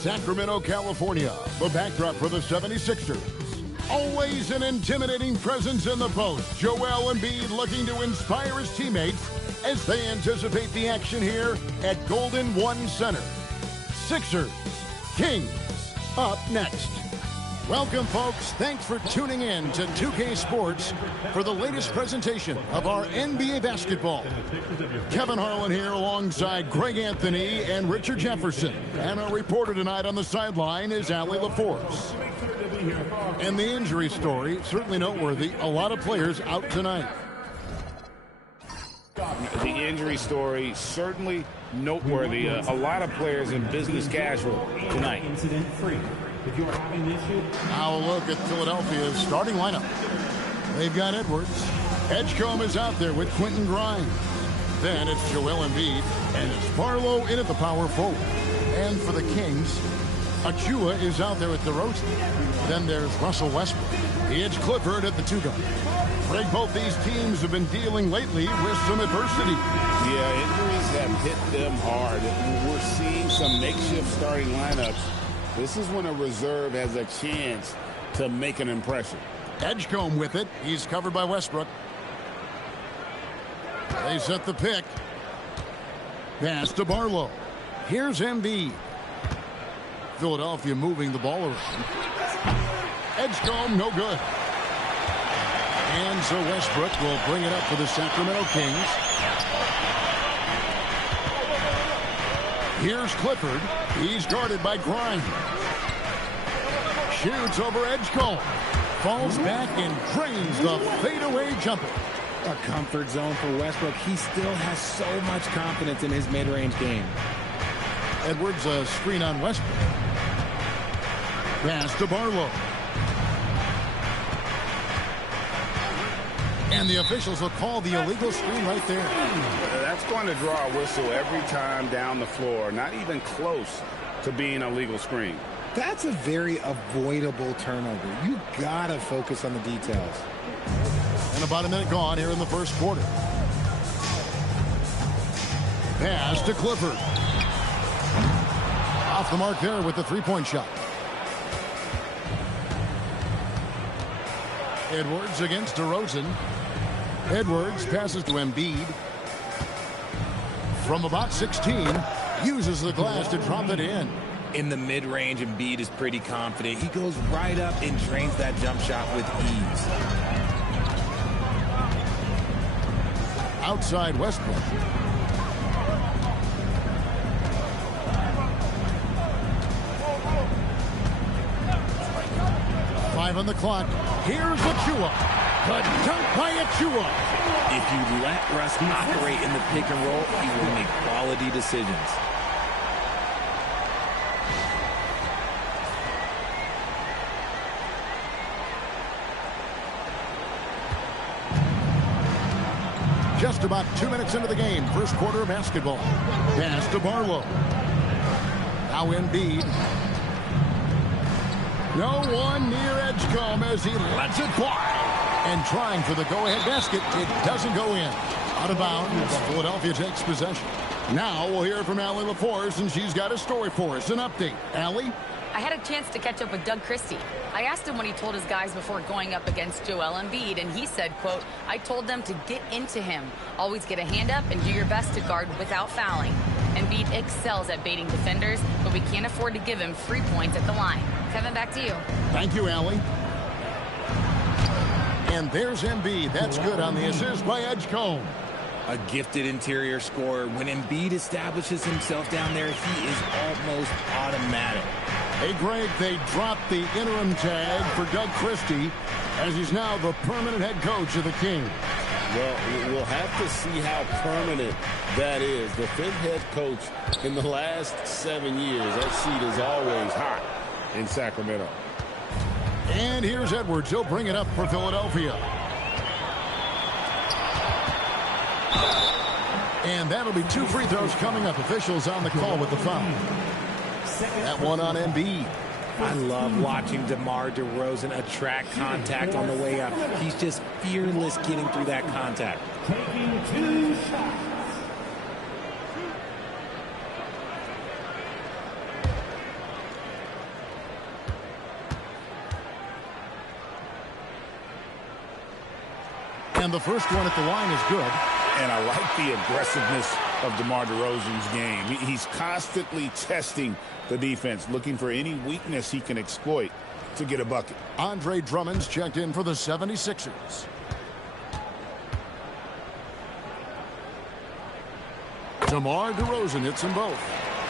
Sacramento, California, the backdrop for the 76ers. Always an intimidating presence in the post, Joel Embiid looking to inspire his teammates as they anticipate the action here at Golden One Center. Sixers, Kings, up next. Welcome, folks. Thanks for tuning in to 2K Sports for the latest presentation of our NBA basketball. Kevin Harlan here alongside Greg Anthony and Richard Jefferson. And our reporter tonight on the sideline is Allie LaForce. And the injury story, certainly noteworthy. A lot of players out tonight. The injury story, certainly noteworthy. A lot of players in business casual tonight. If you're having an issue. Now a look at Philadelphia's starting lineup. They've got Edwards. Edgecombe is out there with Quentin Grimes. Then it's Joel Embiid, and it's Barlow in at the power forward. And for the Kings, Achua is out there at DeRozan. Then there's Russell Westbrook. It's Clifford at the two-guard. Greg, both these teams have been dealing lately with some adversity. Yeah, injuries have hit them hard. We're seeing some makeshift starting lineups. This is when a reserve has a chance to make an impression. Edgecombe with it. He's covered by Westbrook. They set the pick. Pass to Barlow. Here's Embiid. Philadelphia moving the ball around. Edgecombe, no good. And so Westbrook will bring it up for the Sacramento Kings. Here's Clifford. He's guarded by Grimes. Shoots over Edgecombe. Falls back and drains the fadeaway jumper. A comfort zone for Westbrook. He still has so much confidence in his mid-range game. Edwards a screen on Westbrook. Pass to Barlow. And the officials will call the illegal screen right there. That's going to draw a whistle every time down the floor. Not even close to being a legal screen. That's a very avoidable turnover. You gotta focus on the details. And about a minute gone here in the first quarter. Pass to Clifford. Off the mark there with the three-point shot. Edwards against DeRozan. Edwards passes to Embiid. From about 16, uses the glass to drop it in. In the mid-range, Embiid is pretty confident. He goes right up and drains that jump shot with ease. Outside Westbrook. Five on the clock. Here's Achua. The dunk by Achua. If you let Russ operate in the pick and roll, he will make quality decisions. Just about 2 minutes into the game, first quarter of basketball. Pass to Barlow. Now Embiid. No one near Edgecombe as he lets it fly. And trying for the go-ahead basket, it doesn't go in. Out of bounds, Philadelphia takes possession. Now we'll hear from Allie LaForce, and she's got a story for us. An update. Allie? I had a chance to catch up with Doug Christie. I asked him what he told his guys before going up against Joel Embiid, and he said, quote, "I told them to get into him. Always get a hand up and do your best to guard without fouling. Embiid excels at baiting defenders, but we can't afford to give him free points at the line." Kevin, back to you. Thank you, Allie. And there's Embiid. That's good on the assist by Edgecombe. A gifted interior scorer. When Embiid establishes himself down there, he is almost automatic. Hey, Greg, they dropped the interim tag for Doug Christie as he's now the permanent head coach of the Kings. Well, we'll have to see how permanent that is. The fifth head coach in the last 7 years. That seat is always hot in Sacramento. And here's Edwards. He'll bring it up for Philadelphia. And that'll be 2 free throws coming up. Officials on the call with the foul. That one on Embiid. I love watching DeMar DeRozan attract contact on the way up. He's just fearless getting through that contact. Taking 2 shots. And the first one at the line is good. And I like the aggressiveness of DeMar DeRozan's game. He's constantly testing the defense, looking for any weakness he can exploit to get a bucket. Andre Drummond's checked in for the 76ers. DeMar DeRozan hits them both.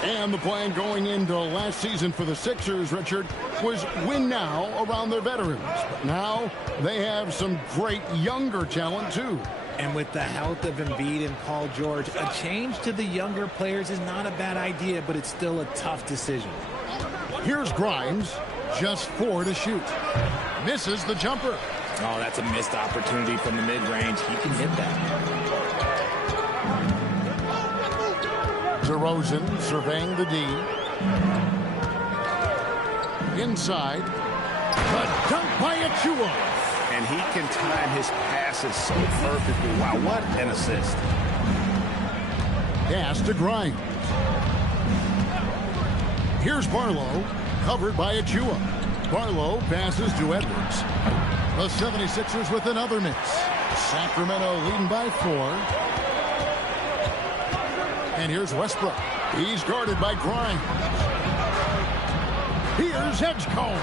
And the plan going into last season for the Sixers, Richard, was win now around their veterans. But now they have some great younger talent, too. And with the health of Embiid and Paul George, a change to the younger players is not a bad idea, but it's still a tough decision. Here's Grimes, just 4 to shoot. Misses the jumper. Oh, that's a missed opportunity from the mid-range. He can hit that. DeRozan surveying the D. Inside. The dunk by Achua. And he can time his passes so perfectly. Wow, what an assist. Pass to Grimes. Here's Barlow, covered by Achua. Barlow passes to Edwards. The 76ers with another miss. Sacramento leading by 4. And here's Westbrook. He's guarded by Grimes. Here's Edgecombe.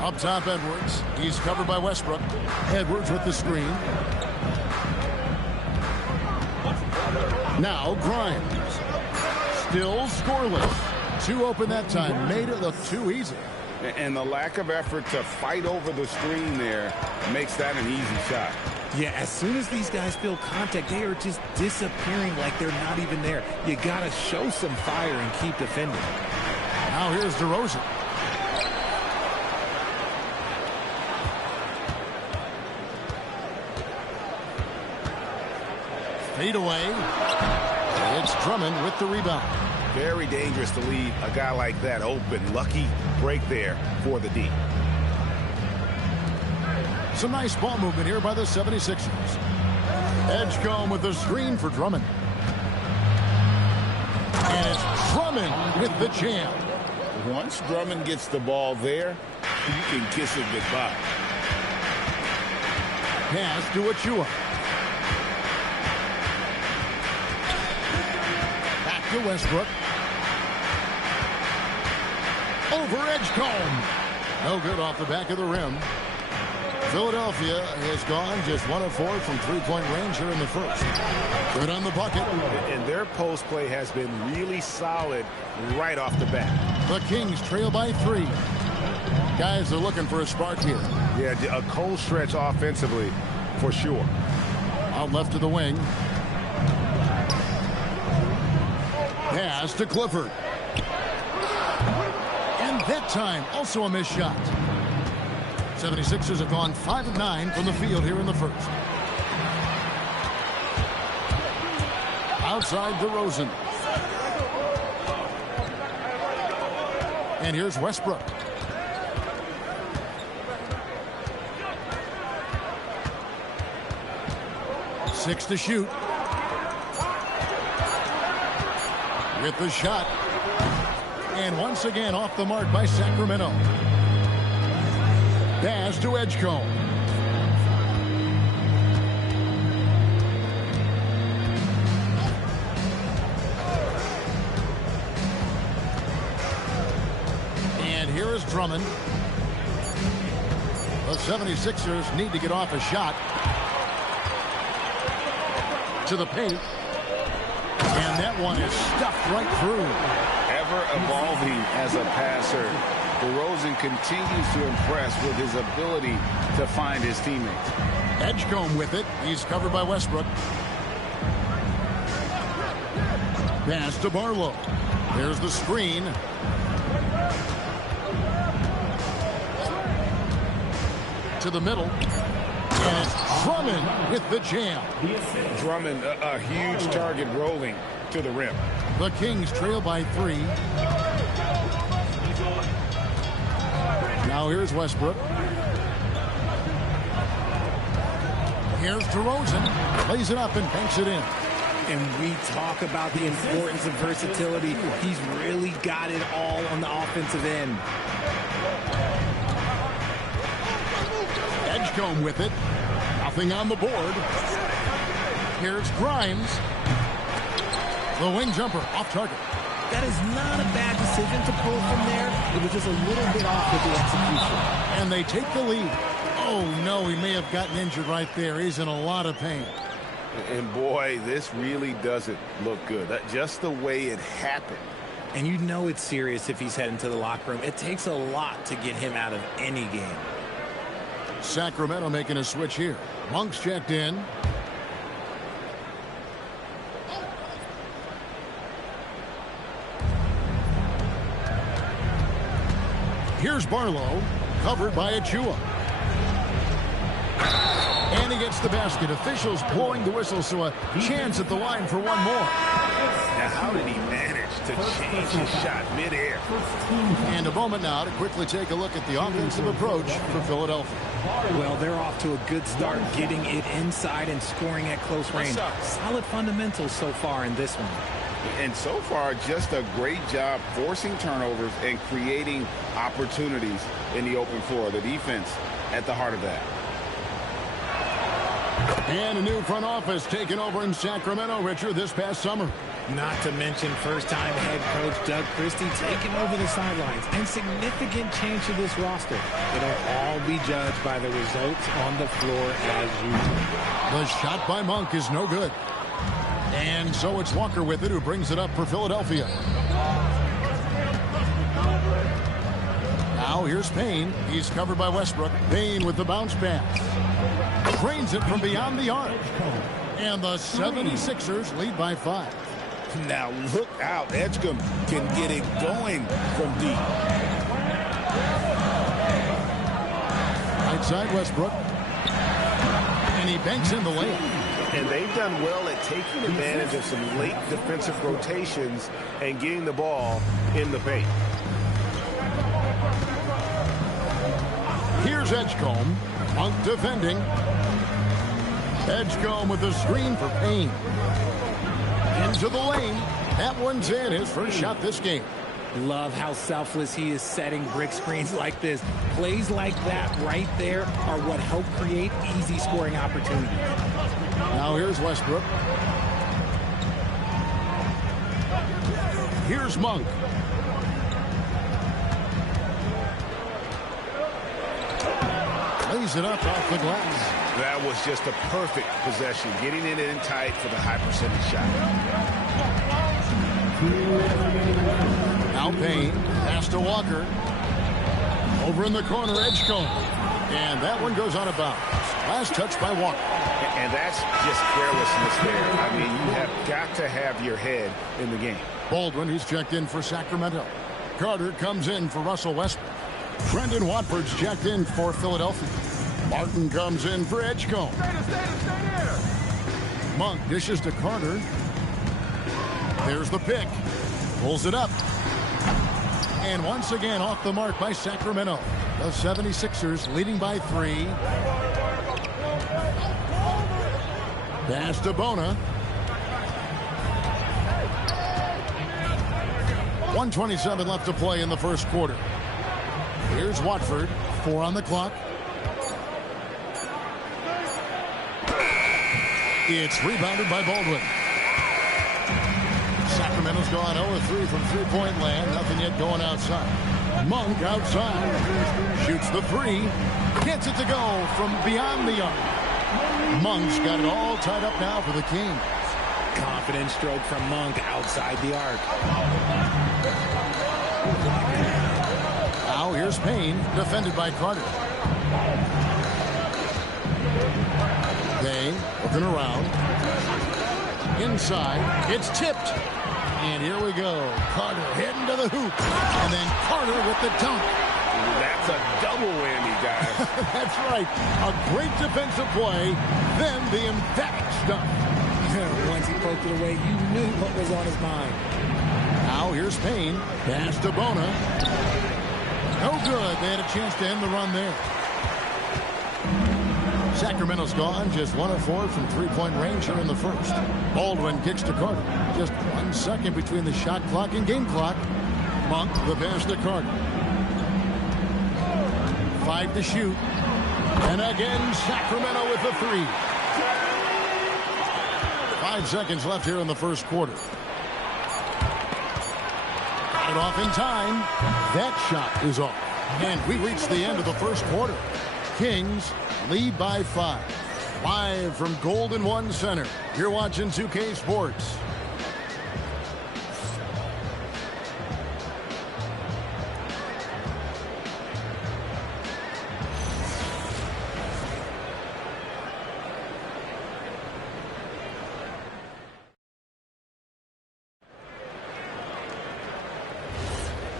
Up top, Edwards. He's covered by Westbrook. Edwards with the screen. Now Grimes. Still scoreless. 2 open that time. Made it look too easy. And the lack of effort to fight over the screen there makes that an easy shot. Yeah, as soon as these guys feel contact, they are just disappearing like they're not even there. You got to show some fire and keep defending. Now here's DeRozan. Fade away. It's Drummond with the rebound. Very dangerous to leave a guy like that open. Lucky break there for the D. Some nice ball movement here by the 76ers. Edgecombe with the screen for Drummond. And it's Drummond with the jam. Once Drummond gets the ball there, you can kiss it goodbye. Pass to Achua. Back to Westbrook. Over Edgecombe. No good off the back of the rim. Philadelphia has gone just 1 of 4 from three-point range here in the first. Good on the bucket. And their post play has been really solid right off the bat. The Kings trail by 3. Guys are looking for a spark here. Yeah, a cold stretch offensively for sure. Out left to the wing. Pass to Clifford. And that time, also a missed shot. 76ers have gone 5 of 9 from the field here in the first. Outside DeRozan. And here's Westbrook. Six to shoot. With the shot. And once again off the mark by Sacramento. Pass to Edgecombe. And here is Drummond. The 76ers need to get off a shot. To the paint. And that one is stuffed right through. Ever evolving as a passer, DeRozan continues to impress with his ability to find his teammates. Edgecombe with it. He's covered by Westbrook. Pass to Barlow. There's the screen. To the middle. And it's Drummond with the jam. Drummond, a huge target rolling to the rim. The Kings trail by 3. Now here's Westbrook. Here's DeRozan. Plays it up and banks it in. And we talk about the importance of versatility. He's really got it all on the offensive end. Edgecombe with it. Nothing on the board. Here's Grimes. The wing jumper off target. That is not a bad decision to pull from there. It was just a little bit off with the execution. And they take the lead. Oh, no, he may have gotten injured right there. He's in a lot of pain. And, boy, this really doesn't look good. Just the way it happened. And you know it's serious if he's heading to the locker room. It takes a lot to get him out of any game. Sacramento making a switch here. Monk's checked in. Here's Barlow, covered by Achua. And he gets the basket. Officials blowing the whistle, so a chance at the line for one more. Now, how did he manage to change his shot midair? And a moment now to quickly take a look at the offensive approach for Philadelphia. Well, they're off to a good start, getting it inside and scoring at close range. Solid fundamentals so far in this one. And so far, just a great job forcing turnovers and creating opportunities in the open floor. The defense at the heart of that. And a new front office taken over in Sacramento, Richard, this past summer. Not to mention first-time head coach Doug Christie taking over the sidelines. And significant change to this roster. It'll all be judged by the results on the floor as usual. The shot by Monk is no good. And so it's Walker with it, who brings it up for Philadelphia. Now here's Payne. He's covered by Westbrook. Payne with the bounce pass. Drains it from beyond the arc. And the 76ers lead by 5. Now look out. Edgecombe can get it going from deep. Right side Westbrook. And he banks in the layup. And they've done well at taking advantage of some late defensive rotations and getting the ball in the paint. Here's Edgecombe. Monk defending. Edgecombe with the screen for Payne. Into the lane. That one's in. His first shot this game. Love how selfless he is setting brick screens like this. Plays like that right there are what help create easy scoring opportunities. Now here's Westbrook. Here's Monk. Lays it up off the glass. That was just a perfect possession, getting it in tight for the high percentage shot. Now Payne, pass to Walker. Over in the corner, Edgecombe. And that one goes out of bounds. Last touch by Walker. And that's just carelessness there. I mean, you have got to have your head in the game. Baldwin, he's checked in for Sacramento. Carter comes in for Russell Westbrook. Brendan Watford's checked in for Philadelphia. Martin comes in for Edgecombe. Monk dishes to Carter. There's the pick. Pulls it up. And once again off the mark by Sacramento. The 76ers leading by 3. Pass to Bona. 1:27 left to play in the first quarter. Here's Watford. 4 on the clock. It's rebounded by Baldwin. Sacramento's gone 0-3 from three-point land. Nothing yet going outside. Monk outside. Shoots the 3. Gets it to go from beyond the arc. Monk's got it all tied up now for the Kings. Confident stroke from Monk outside the arc. Now here's Payne, defended by Carter. Payne looking around. Inside, it's tipped. And here we go. Carter heading to the hoop. And then Carter with the dunk. That's a double whammy, guys. That's right. A great defensive play, then the emphatic stuff. Once he poked it away, you knew what was on his mind. Now here's Payne. Pass to Bona. No good. They had a chance to end the run there. Sacramento's gone. Just 1 of 4 from three-point range here in the first. Baldwin kicks to Carter. Just 1 second between the shot clock and game clock. Monk, the pass to Carter. 5 to shoot. And again, Sacramento with the three. 5 seconds left here in the first quarter. Got it off in time. That shot is off. And we reach the end of the first quarter. Kings lead by 5. Live from Golden One Center. You're watching 2K Sports.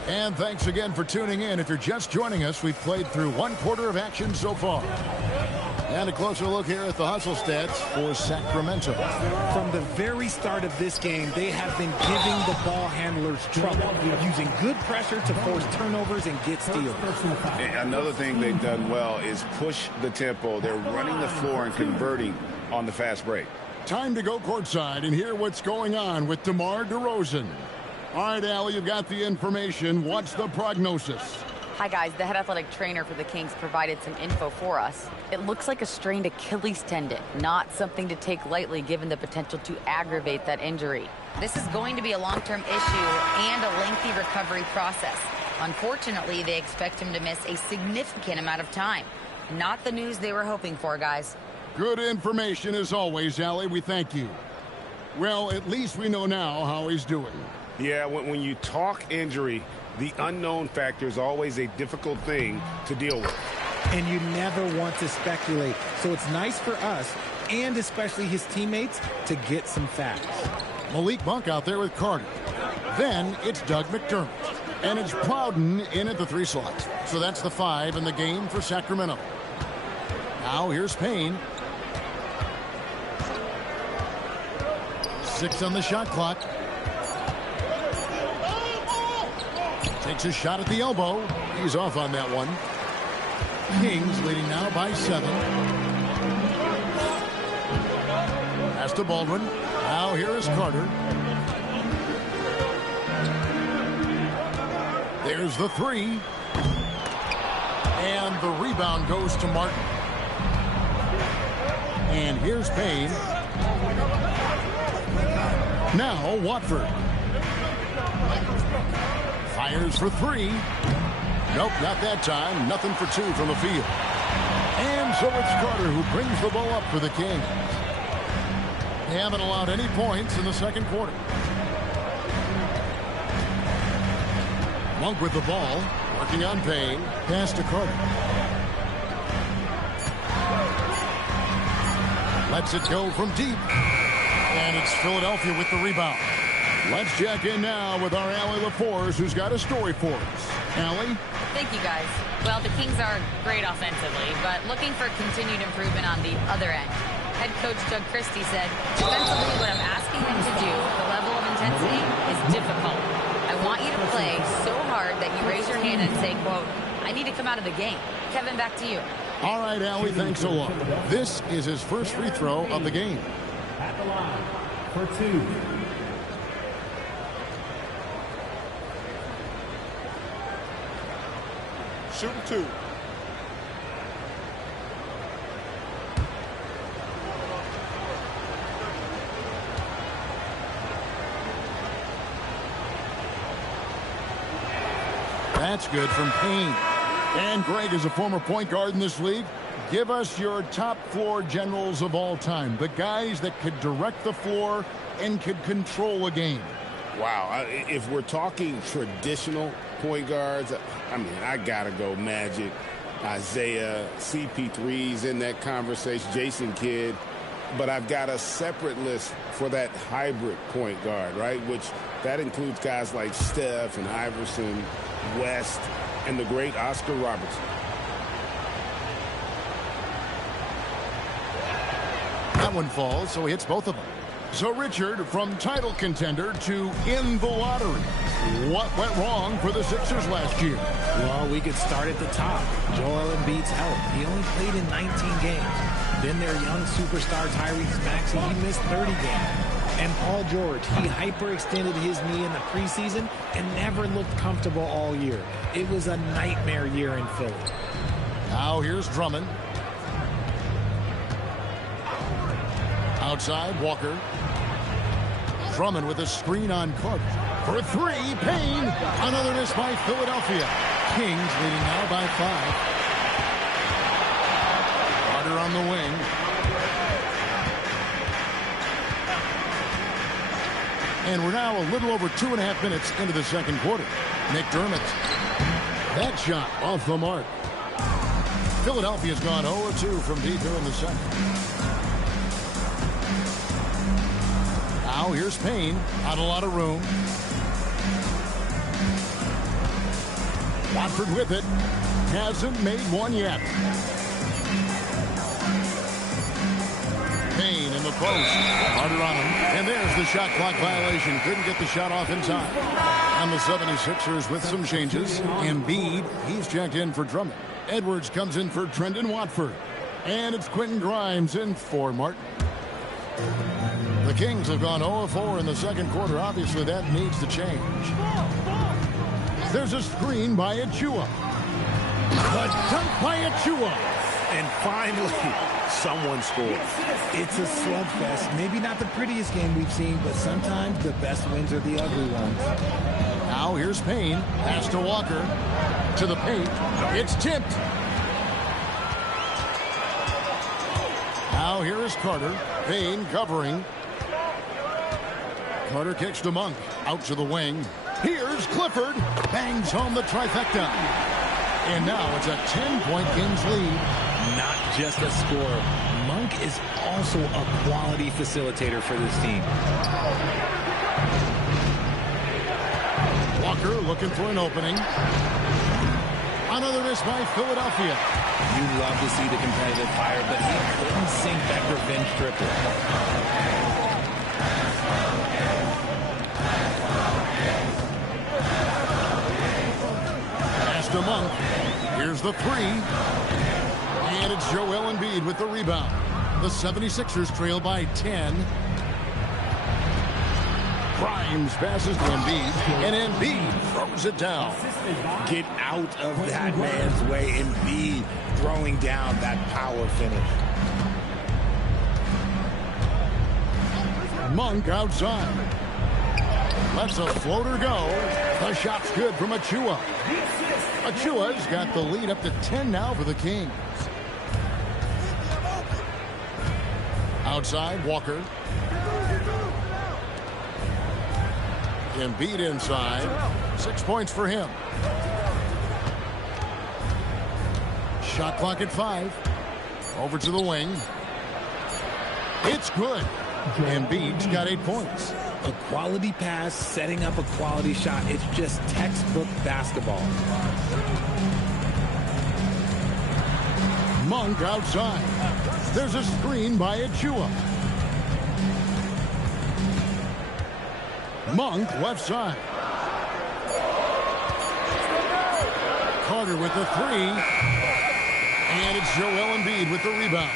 And thanks again for tuning in. If you're just joining us, we've played through 1 quarter of action so far. And a closer look here at the hustle stats for Sacramento. From the very start of this game, they have been giving the ball handlers trouble, using good pressure to force turnovers and get steals. Another thing they've done well is push the tempo. They're running the floor and converting on the fast break. Time to go courtside and hear what's going on with DeMar DeRozan. All right, Allie, you've got the information. What's the prognosis? Hi, guys. The head athletic trainer for the Kings provided some info for us. It looks like a strained Achilles tendon, not something to take lightly given the potential to aggravate that injury. This is going to be a long-term issue and a lengthy recovery process. Unfortunately, they expect him to miss a significant amount of time. Not the news they were hoping for, guys. Good information as always, Allie. We thank you. Well, at least we know now how he's doing. Yeah, when you talk injury, the unknown factor is always a difficult thing to deal with. And you never want to speculate. So it's nice for us, and especially his teammates, to get some facts. Malik Monk out there with Carter. Then it's Doug McDermott. And it's Plowden in at the 3 slot. So that's the 5 in the game for Sacramento. Now here's Payne. 6 on the shot clock. Takes a shot at the elbow. He's off on that one. Kings leading now by 7. Pass to Baldwin. Now here is Carter. There's the 3. And the rebound goes to Martin. And here's Payne. Now Watford. Fires for 3. Nope, not that time. Nothing for 2 from the field. And so it's Carter who brings the ball up for the Kings. They haven't allowed any points in the second quarter. Monk with the ball, working on Payne. Pass to Carter. Lets it go from deep. And it's Philadelphia with the rebound. Let's check in now with our Allie LaForce, who's got a story for us. Allie? Thank you, guys. Well, the Kings are great offensively, but looking for continued improvement on the other end. Head coach Doug Christie said, defensively, what I'm asking them to do, the level of intensity, is difficult. I want you to play so hard that you raise your hand and say, quote, I need to come out of the game. Kevin, back to you. All right, Allie, thanks a lot. This is his first free throw of the game. At the line for 2. Shooting 2. That's good from Payne. And Greg is a former point guard in this league. Give us your top floor generals of all time. The guys that could direct the floor and could control a game. Wow. If we're talking traditional point guards, I mean, I got to go Magic, Isaiah, CP3's in that conversation, Jason Kidd. But I've got a separate list for that hybrid point guard, right? Which that includes guys like Steph and Iverson, West, and the great Oscar Robertson. That one falls, so he hits both of them. So, Richard, from title contender to in the lottery, what went wrong for the Sixers last year? Well, we could start at the top. Joel Embiid's health. He only played in 19 games. Then their young superstar Tyrese Maxey, he missed 30 games. And Paul George, he hyperextended his knee in the preseason and never looked comfortable all year. It was a nightmare year in Philly. Now here's Drummond. Outside, Walker. Drummond with a screen on Carter. For three, Payne. Another miss by Philadelphia. Kings leading now by 5. Carter on the wing. And we're now a little over 2.5 minutes into the second quarter. McDermott. That shot off the mark. Philadelphia's gone 0-2 from deep here in the second. Now here's Payne. Not a lot of room. Watford with it. Hasn't made one yet. Payne in the post. Harder on him. And there's the shot clock violation. Couldn't get the shot off in time. And the 76ers with some changes. Embiid, he's checked in for Drummond. Edwards comes in for Trendon Watford. And it's Quentin Grimes in for Martin. The Kings have gone 0-4 in the second quarter. Obviously, that needs to change. There's a screen by Achua. A dunk by Achua. And finally, someone scores. It's a slugfest. Maybe not the prettiest game we've seen, but sometimes the best wins are the ugly ones. Now here's Payne. Pass to Walker. To the paint. It's tipped. Now here is Carter. Payne covering. Carter kicks to Monk. Out to the wing. Here's Clifford. Bangs home the trifecta. And now it's a 10-point Kings lead. Not just a scorer. Monk is also a quality facilitator for this team. Walker looking for an opening. Another miss by Philadelphia. You love to see the competitive fire, but he couldn't sink that revenge triple. Pass to Monk. Here's the three. And it's Joel Embiid with the rebound. The 76ers trail by 10. Grimes passes to Embiid. And Embiid throws it down. Get out of that man's way. Embiid throwing down that power finish. Monk outside. Lets a floater go. The shot's good from Achua. Achua's got the lead up to 10 now for the Kings. Outside, Walker. Embiid inside. 6 points for him. Shot clock at 5. Over to the wing. It's good. Embiid's got 8 points. A quality pass, setting up a quality shot. It's just textbook basketball. Monk outside. There's a screen by Achua. Monk left side. Carter with the three. And it's Joel Embiid with the rebound.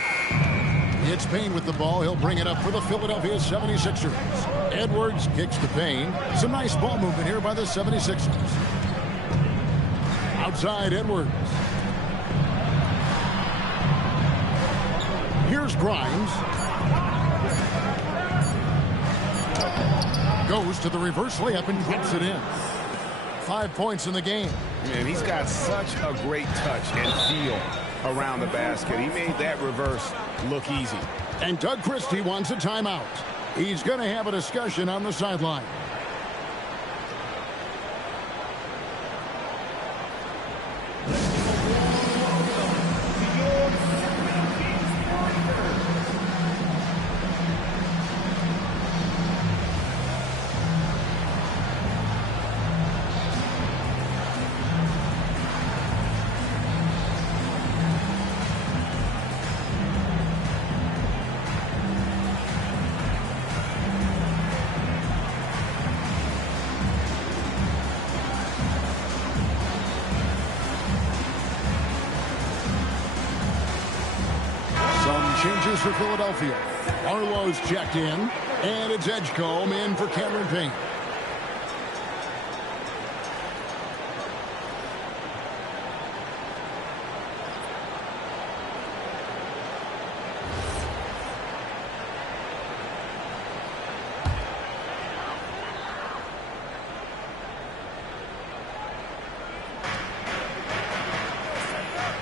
It's Payne with the ball. He'll bring it up for the Philadelphia 76ers. Edwards kicks to Payne. Some nice ball movement here by the 76ers. Outside, Edwards. Here's Grimes. Goes to the reverse layup and drops it in. 5 points in the game. Man, he's got such a great touch and feel around the basket. He made that reverse look easy. And Doug Christie wants a timeout. He's going to have a discussion on the sideline. Changes for Philadelphia. Arlo's checked in, and it's Edgecombe in for Cameron Payne.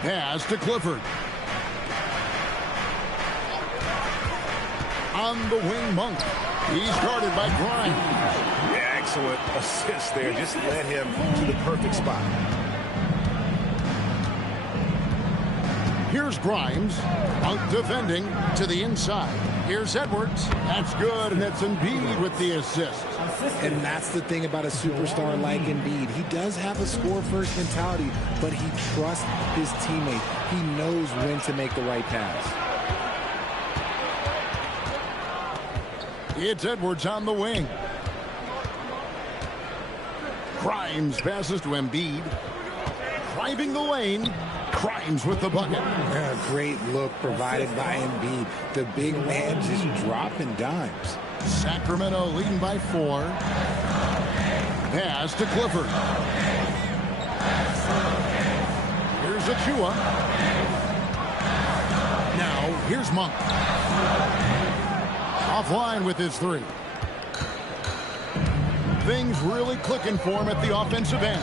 Pass to Clifford. On the wing, Monk. He's guarded by Grimes. Yeah, excellent assist there. Just led him to the perfect spot. Here's Grimes. Monk defending to the inside. Here's Edwards. That's good, and it's Embiid with the assist. And that's the thing about a superstar like Embiid. He does have a score-first mentality, but he trusts his teammate. He knows when to make the right pass. It's Edwards on the wing. Grimes passes to Embiid. Driving the lane. Grimes with the bucket. A great look provided by Embiid. The big man just dropping dimes. Sacramento leading by 4. Pass to Clifford. Here's Achua. Now, here's Monk. Offline with his 3. Things really clicking for him at the offensive end.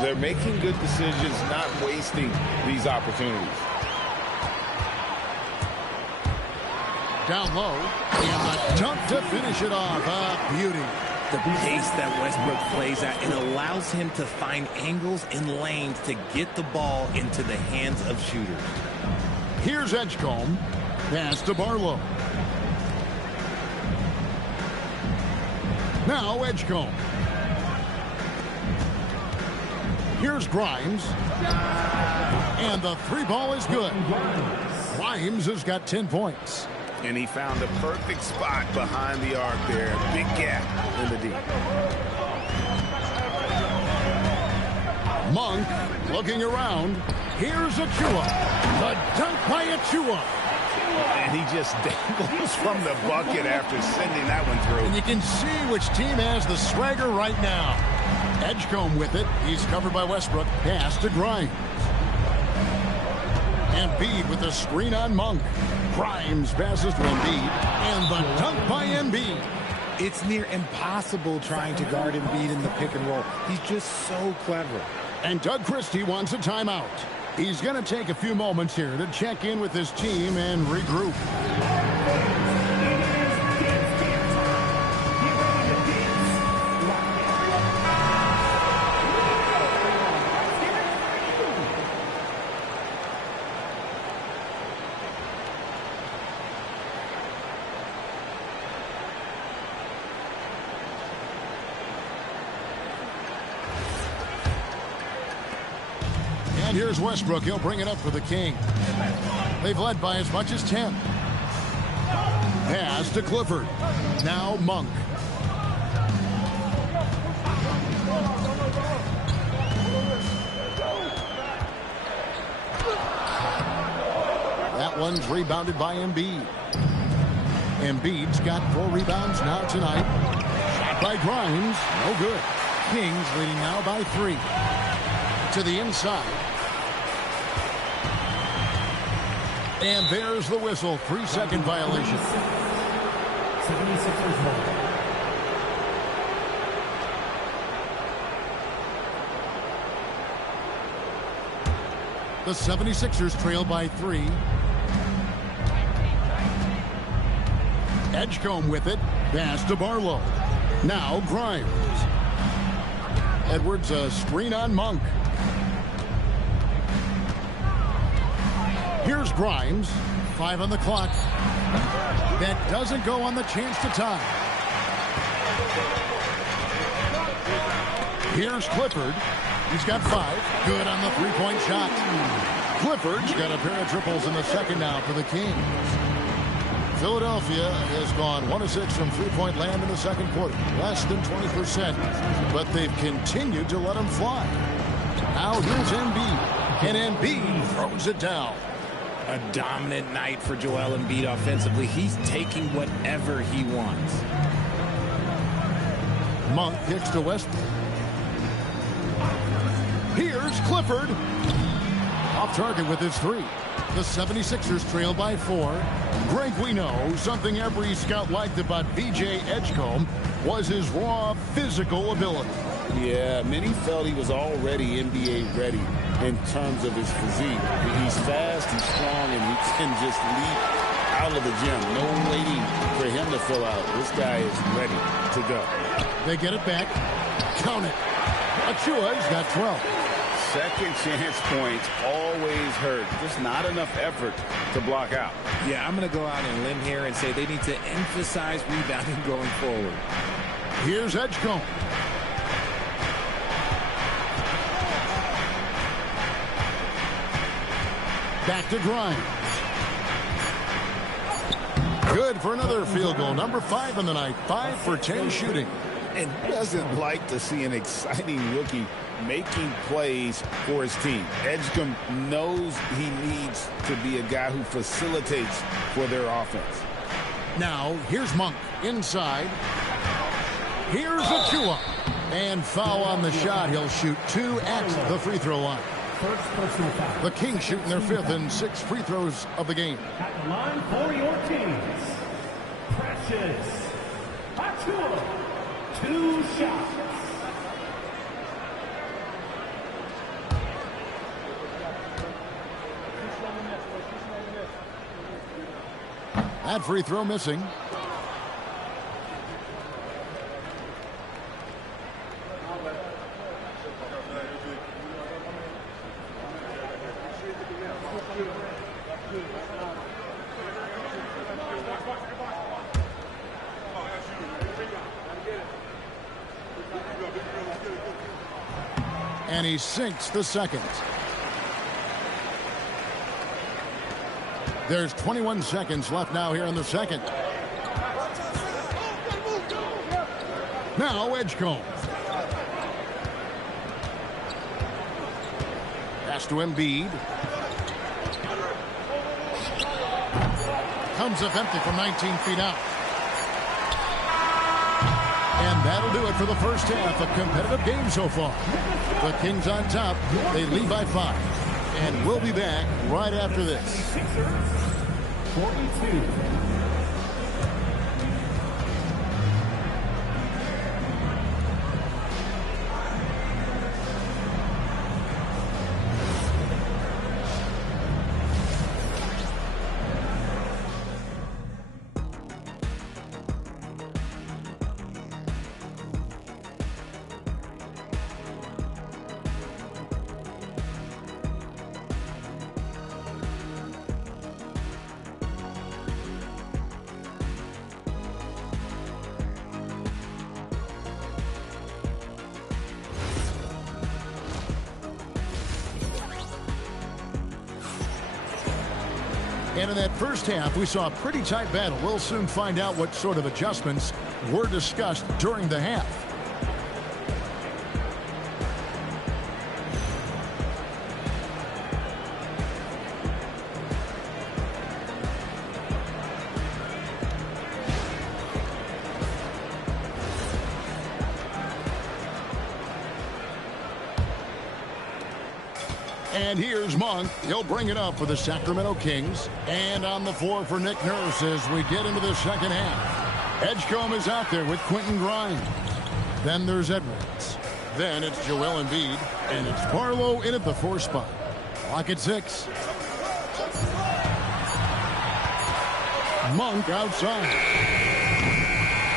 They're making good decisions, not wasting these opportunities. Down low, and the dunk to finish it off. Beauty. The pace that Westbrook plays at, it allows him to find angles and lanes to get the ball into the hands of shooters. Here's Edgecombe. Pass to Barlow. Now Edgecombe. Here's Grimes. And the 3 ball is good. Grimes has got 10 points. And he found the perfect spot behind the arc there. Big gap in the D. Monk looking around. Here's Achua. The dunk by Achua. And he just dangles from the bucket after sending that one through. And you can see which team has the swagger right now. Edgecombe with it. He's covered by Westbrook. Pass to Grimes. Embiid with the screen on Monk. Grimes passes to Embiid. And the dunk by Embiid. It's near impossible trying to guard Embiid in the pick and roll. He's just so clever. And Doug Christie wants a timeout. He's going to take a few moments here to check in with his team and regroup. And here's Westbrook. He'll bring it up for the King. They've led by as much as 10. Pass to Clifford. Now Monk. That one's rebounded by Embiid. Embiid's got 4 rebounds now tonight. Shot by Grimes. No good. Kings leading now by 3. To the inside. And there's the whistle. 3-second violation. 76ers ball. The 76ers trail by 3. Edgecombe with it. Pass to Barlow. Now Grimes. Edwards a screen on Monk. Here's Grimes. 5 on the clock. That doesn't go on the chance to tie. Here's Clifford. He's got 5. Good on the 3-point shot. Clifford's got a pair of triples in the second now for the Kings. Philadelphia has gone 1 of 6 from 3-point land in the second quarter. Less than 20%. But they've continued to let them fly. Now here's Embiid. And Embiid throws it down. A dominant night for Joel Embiid offensively. He's taking whatever he wants. Monk kicks to Westbrook. Here's Clifford. Off target with his 3. The 76ers trail by 4. Greg, we know something every scout liked about VJ Edgecombe. was his raw physical ability. Yeah, many felt he was already NBA ready in terms of his physique. He's fast, he's strong, and he can just leap out of the gym. No waiting for him to fill out. This guy is ready to go. They get it back. Count it. Achua's got 12. Second chance points always hurt. Just not enough effort to block out. Yeah, I'm going to go out on a limb here and say they need to emphasize rebounding going forward. Here's Edgecombe. Back to Grimes. Good for another field goal. Number 5 in the night. 5 for 10 shooting. And doesn't like to see an exciting rookie making plays for his team. Edgecombe knows he needs to be a guy who facilitates for their offense. Now, here's Monk inside. Here's Achua. And foul on the shot. He'll shoot 2 at the free throw line. First personal foul. The Kings shooting their 5th and 6th free throws of the game. At the line for your Kings, Precious Achiuwa. 2 shots. That free throw missing. And he sinks the second. There's 21 seconds left now here in the second. Now Edgecombe. Pass to Embiid. Comes up empty from 19 feet out. And that'll do it for the first half. A competitive game so far. The Kings on top. They lead by 5. And we'll be back right after this. 42. And in that first half, we saw a pretty tight battle. We'll soon find out what sort of adjustments were discussed during the half. And here's Monk. He'll bring it up for the Sacramento Kings. And on the floor for Nick Nurse as we get into the second half. Edgecombe is out there with Quentin Grimes. Then there's Edwards. Then it's Joel Embiid. And it's Barlow in at the 4 spot. Clock at 6. Monk outside.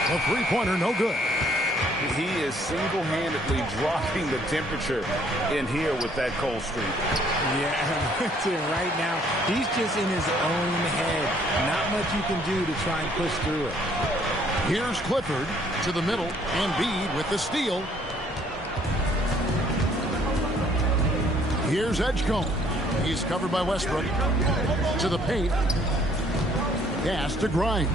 A three-pointer, no good. He is single-handedly dropping the temperature in here with that cold streak. Yeah, right now, he's just in his own head. Not much you can do to try and push through it. Here's Clifford to the middle. Embiid with the steal. Here's Edgecombe. He's covered by Westbrook. To the paint. Pass to Grimes.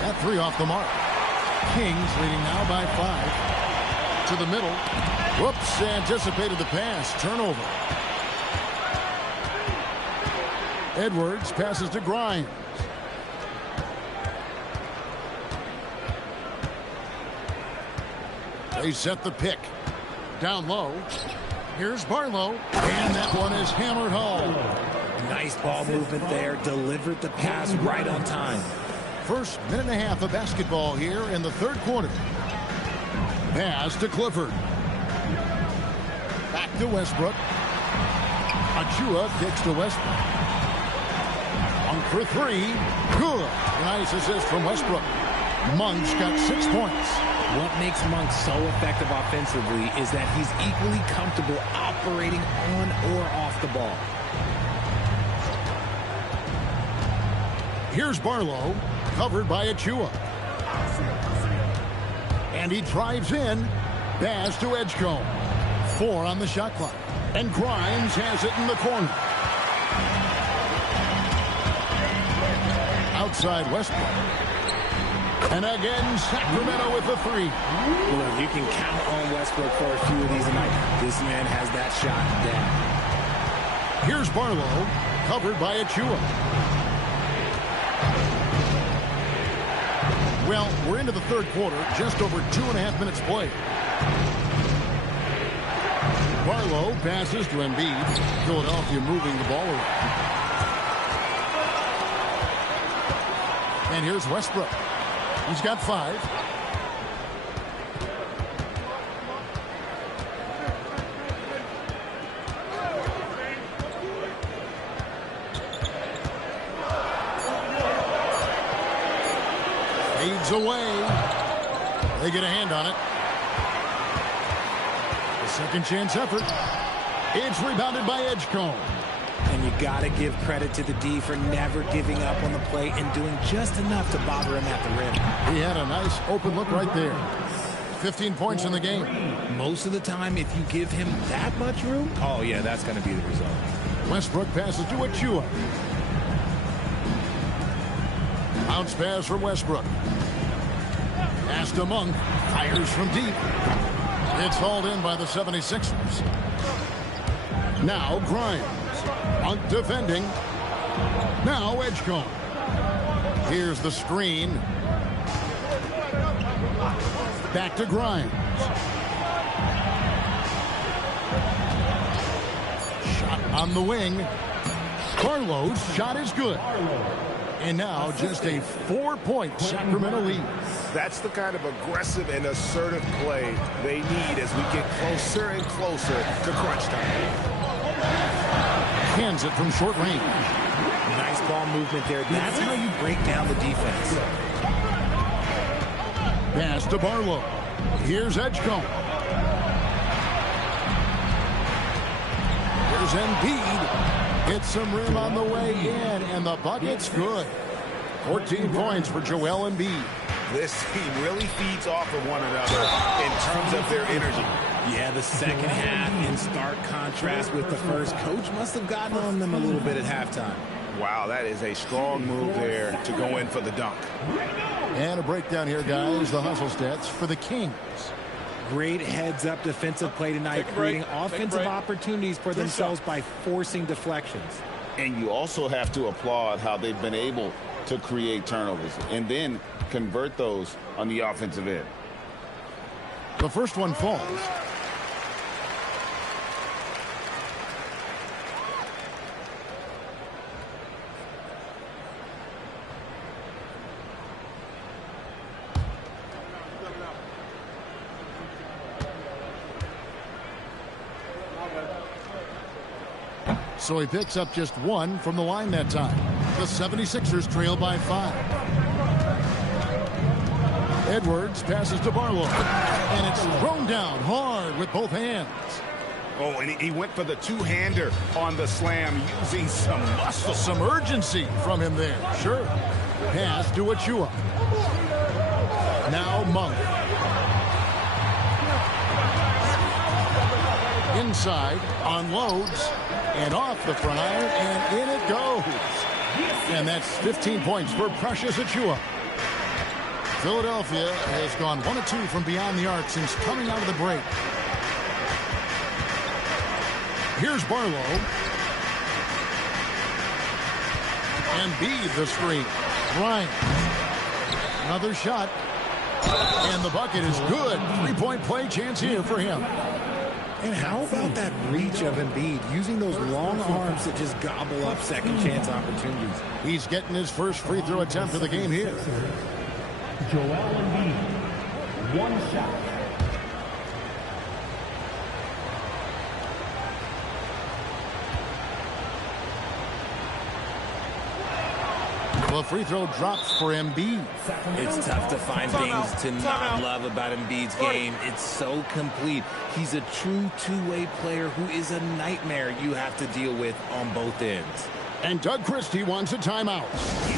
That 3 off the mark. Kings leading now by 5. To the middle. Whoops, anticipated the pass. Turnover. Edwards passes to Grimes. They set the pick. Down low. Here's Barlow. And that one is hammered home. Nice ball movement there. Delivered the pass right on time. first minute and a half of basketball here in the third quarter. Pass to Clifford. Back to Westbrook. Achua kicks to Westbrook. Monk for three. Good. Nice assist from Westbrook. Monk's got 6 points. What makes Monk so effective offensively is that he's equally comfortable operating on or off the ball. Here's Barlow, covered by Achua. And he drives in. Pass to Edgecombe. 4 on the shot clock. And Grimes has it in the corner. Outside Westbrook. And again, Sacramento with the three. Look, you can count on Westbrook for a few of these tonight. This man has that shot down. Here's Barlow, covered by Achua. Well, we're into the third quarter, just over 2.5 minutes played. Barlow passes to Embiid. Philadelphia moving the ball around. And here's Westbrook. He's got 5. Fades away. They get a hand on it. A second chance effort. It's rebounded by Edgecombe. And you got to give credit to the D for never giving up on the play and doing just enough to bother him at the rim. He had a nice open look right there. 15 points in the game. Most of the time, if you give him that much room, oh yeah, that's going to be the result. Westbrook passes to Achua. Bounce pass from Westbrook. Pass to Monk. Fires from deep. It's hauled in by the 76ers. Now Grimes. Monk defending. Now Edgecombe. Here's the screen. Back to Grimes. Shot on the wing. Barlow's shot is good. And now just a 4-point Sacramento lead. That's the kind of aggressive and assertive play they need as we get closer and closer to crunch time. Hands it from short range. Nice ball movement there. That's how you break down the defense. Pass to Barlow. Here's Edgecombe. Here's Embiid. Hits some rim on the way in, and the bucket's good. 14 points for Joel Embiid. This team really feeds off of one another in terms of their energy. Yeah, the second half in stark contrast with the first. Coach must have gotten on them a little bit at halftime. Wow, that is a strong move there to go in for the dunk. And a breakdown here, guys. The hustle stats for the Kings. Great heads-up defensive play tonight, creating offensive opportunities for themselves by forcing deflections. And you also have to applaud how they've been able to create turnovers and then convert those on the offensive end. The first one falls. So he picks up just 1 from the line that time. The 76ers trail by 5. Edwards passes to Barlow. And it's thrown down hard with both hands. Oh, and he went for the two-hander on the slam using some muscle. Some urgency from him there. Sure. Pass to Achua. Now Monk. Inside, unloads, and off the front iron, and in it goes. And that's 15 points for Precious Achua. Philadelphia has gone 1 of 2 from beyond the arc since coming out of the break. Here's Barlow. Embiid the screen. Bryant. Another shot. And the bucket is good. 3-point play chance here for him. And how about that reach of Embiid, using those long arms to just gobble up second chance opportunities? He's getting his first free throw attempt of the game here. Joel Embiid, one shot. The free throw drops for Embiid. It's tough to find things to not love about Embiid's game. It's so complete. He's a true two-way player who is a nightmare you have to deal with on both ends. And Doug Christie wants a timeout.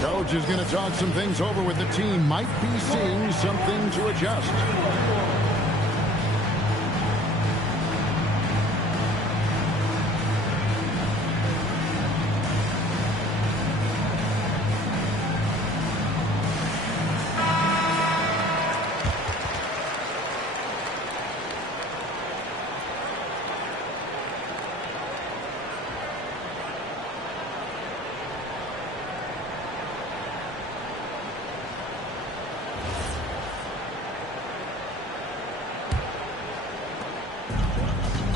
Coach is going to talk some things over with the team. Might be seeing something to adjust.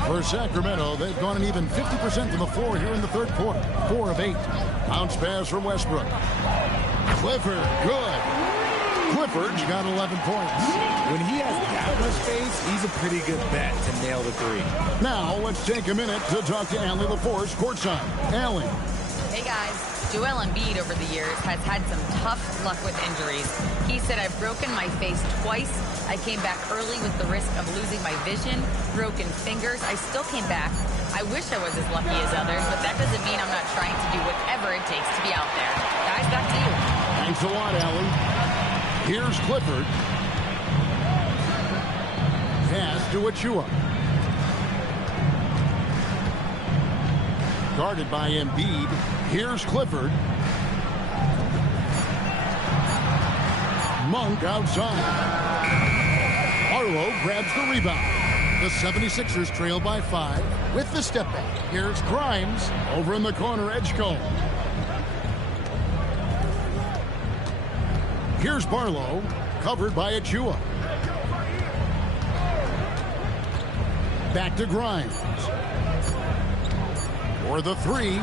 For Sacramento, they've gone an even 50% to the floor here in the third quarter. 4 of 8. Bounce pass from Westbrook. Clifford, good. Clifford's got 11 points. When he has that much space, he's a pretty good bet to nail the three. Now, let's take a minute to talk to Allie LaForce courtside. Allie. Hey, guys. Joel Embiid over the years has had some tough luck with injuries. He said, I've broken my face twice. I came back early with the risk of losing my vision, broken fingers. I still came back. I wish I was as lucky as others, but that doesn't mean I'm not trying to do whatever it takes to be out there. Guys, back to you. Thanks a lot, Allie. Here's Clifford. Pass to Achua. Guarded by Embiid. Here's Clifford. Monk outside. Barlow grabs the rebound. The 76ers trail by 5 with the step back. Here's Grimes over in the corner, Edgecombe. Here's Barlow, covered by Achua. Back to Grimes. For the 3.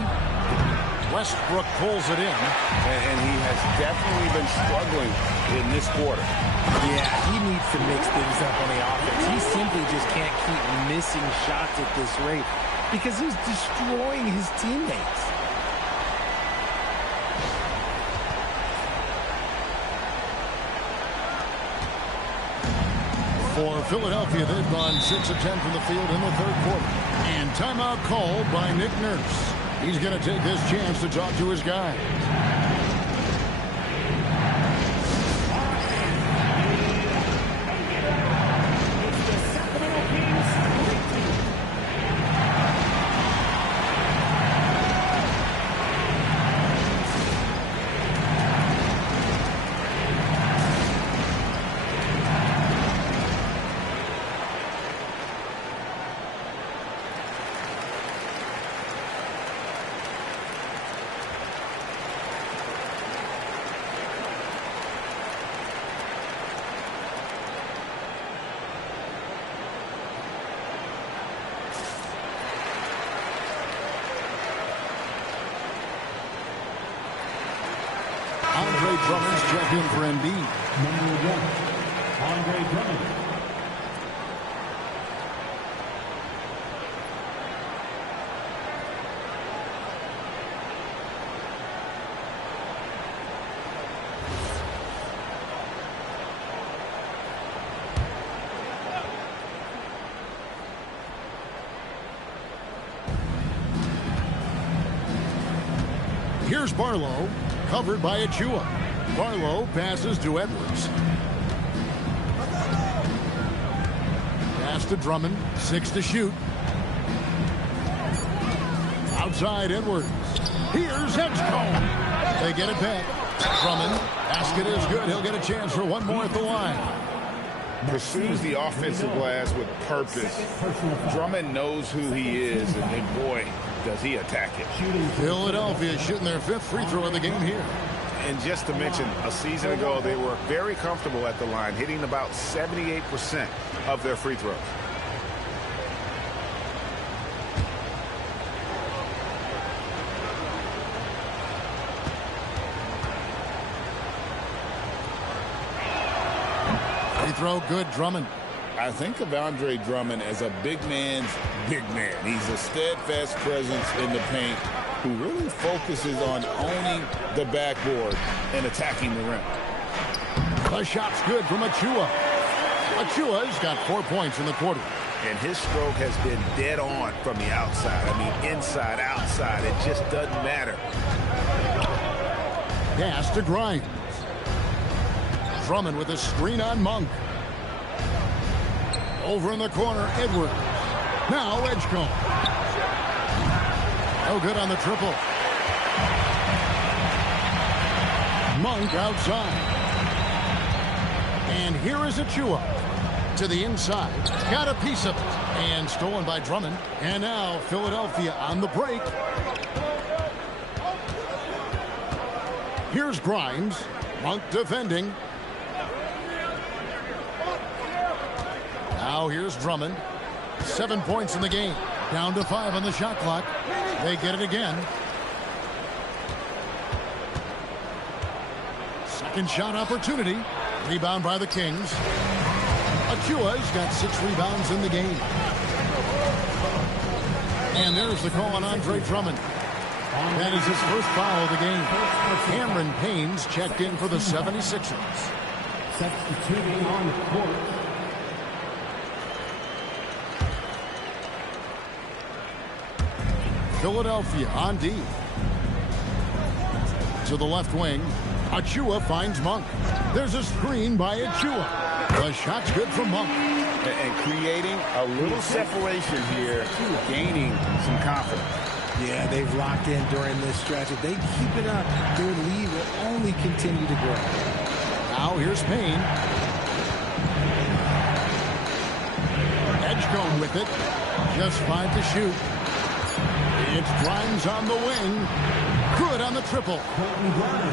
Westbrook pulls it in. And he has definitely been struggling in this quarter. Yeah, he needs to mix things up on the offense. He simply just can't keep missing shots at this rate because he's destroying his teammates. For Philadelphia, they've gone 6 of 10 from the field in the third quarter. And timeout called by Nick Nurse. He's going to take this chance to talk to his guys. Andre Drummond's checked in for Embiid. Number 1, Andre Drummond. Here's Barlow, covered by Achua. Barlow passes to Edwards. Pass to Drummond, 6 to shoot. Outside Edwards. Here's Edgecombe. They get it back. Drummond, basket is good. He'll get a chance for one more at the line. Pursues the offensive glass with purpose. Drummond knows who he is, and boy, does he attack it. Philadelphia shooting their 5th free throw of the game here. And just to mention, a season ago, they were very comfortable at the line, hitting about 78% of their free throws. throw good, Drummond. I think of Andre Drummond as a big man's big man. He's a steadfast presence in the paint who really focuses on owning the backboard and attacking the rim. The shot's good from Achua. Achua's got 4 points in the quarter. And his stroke has been dead on from the outside. I mean, inside, outside, it just doesn't matter. Pass to Grimes. Drummond with a screen on Monk. Over in the corner, Edwards. Now Edgecombe. No good on the triple. Monk outside. And here is Achua. To the inside. Got a piece of it. And stolen by Drummond. And now Philadelphia on the break. Here's Grimes. Monk defending. Now here's Drummond. 7 points in the game. Down to 5 on the shot clock. They get it again. Second shot opportunity. Rebound by the Kings. Achua's got 6 rebounds in the game. And there's the call on Andre Drummond. That is his first foul of the game. Cameron Payne's checked in for the 76ers. Substituting on the court. Philadelphia on D. To the left wing. Achua finds Monk. There's a screen by Achua. The shot's good from Monk. And creating a little separation here, gaining some confidence. Yeah, they've locked in during this stretch. If they keep it up, their lead will only continue to grow. Now here's Payne. Edgecombe with it. Just 5 to shoot. It's Grimes on the wing. Good on the triple.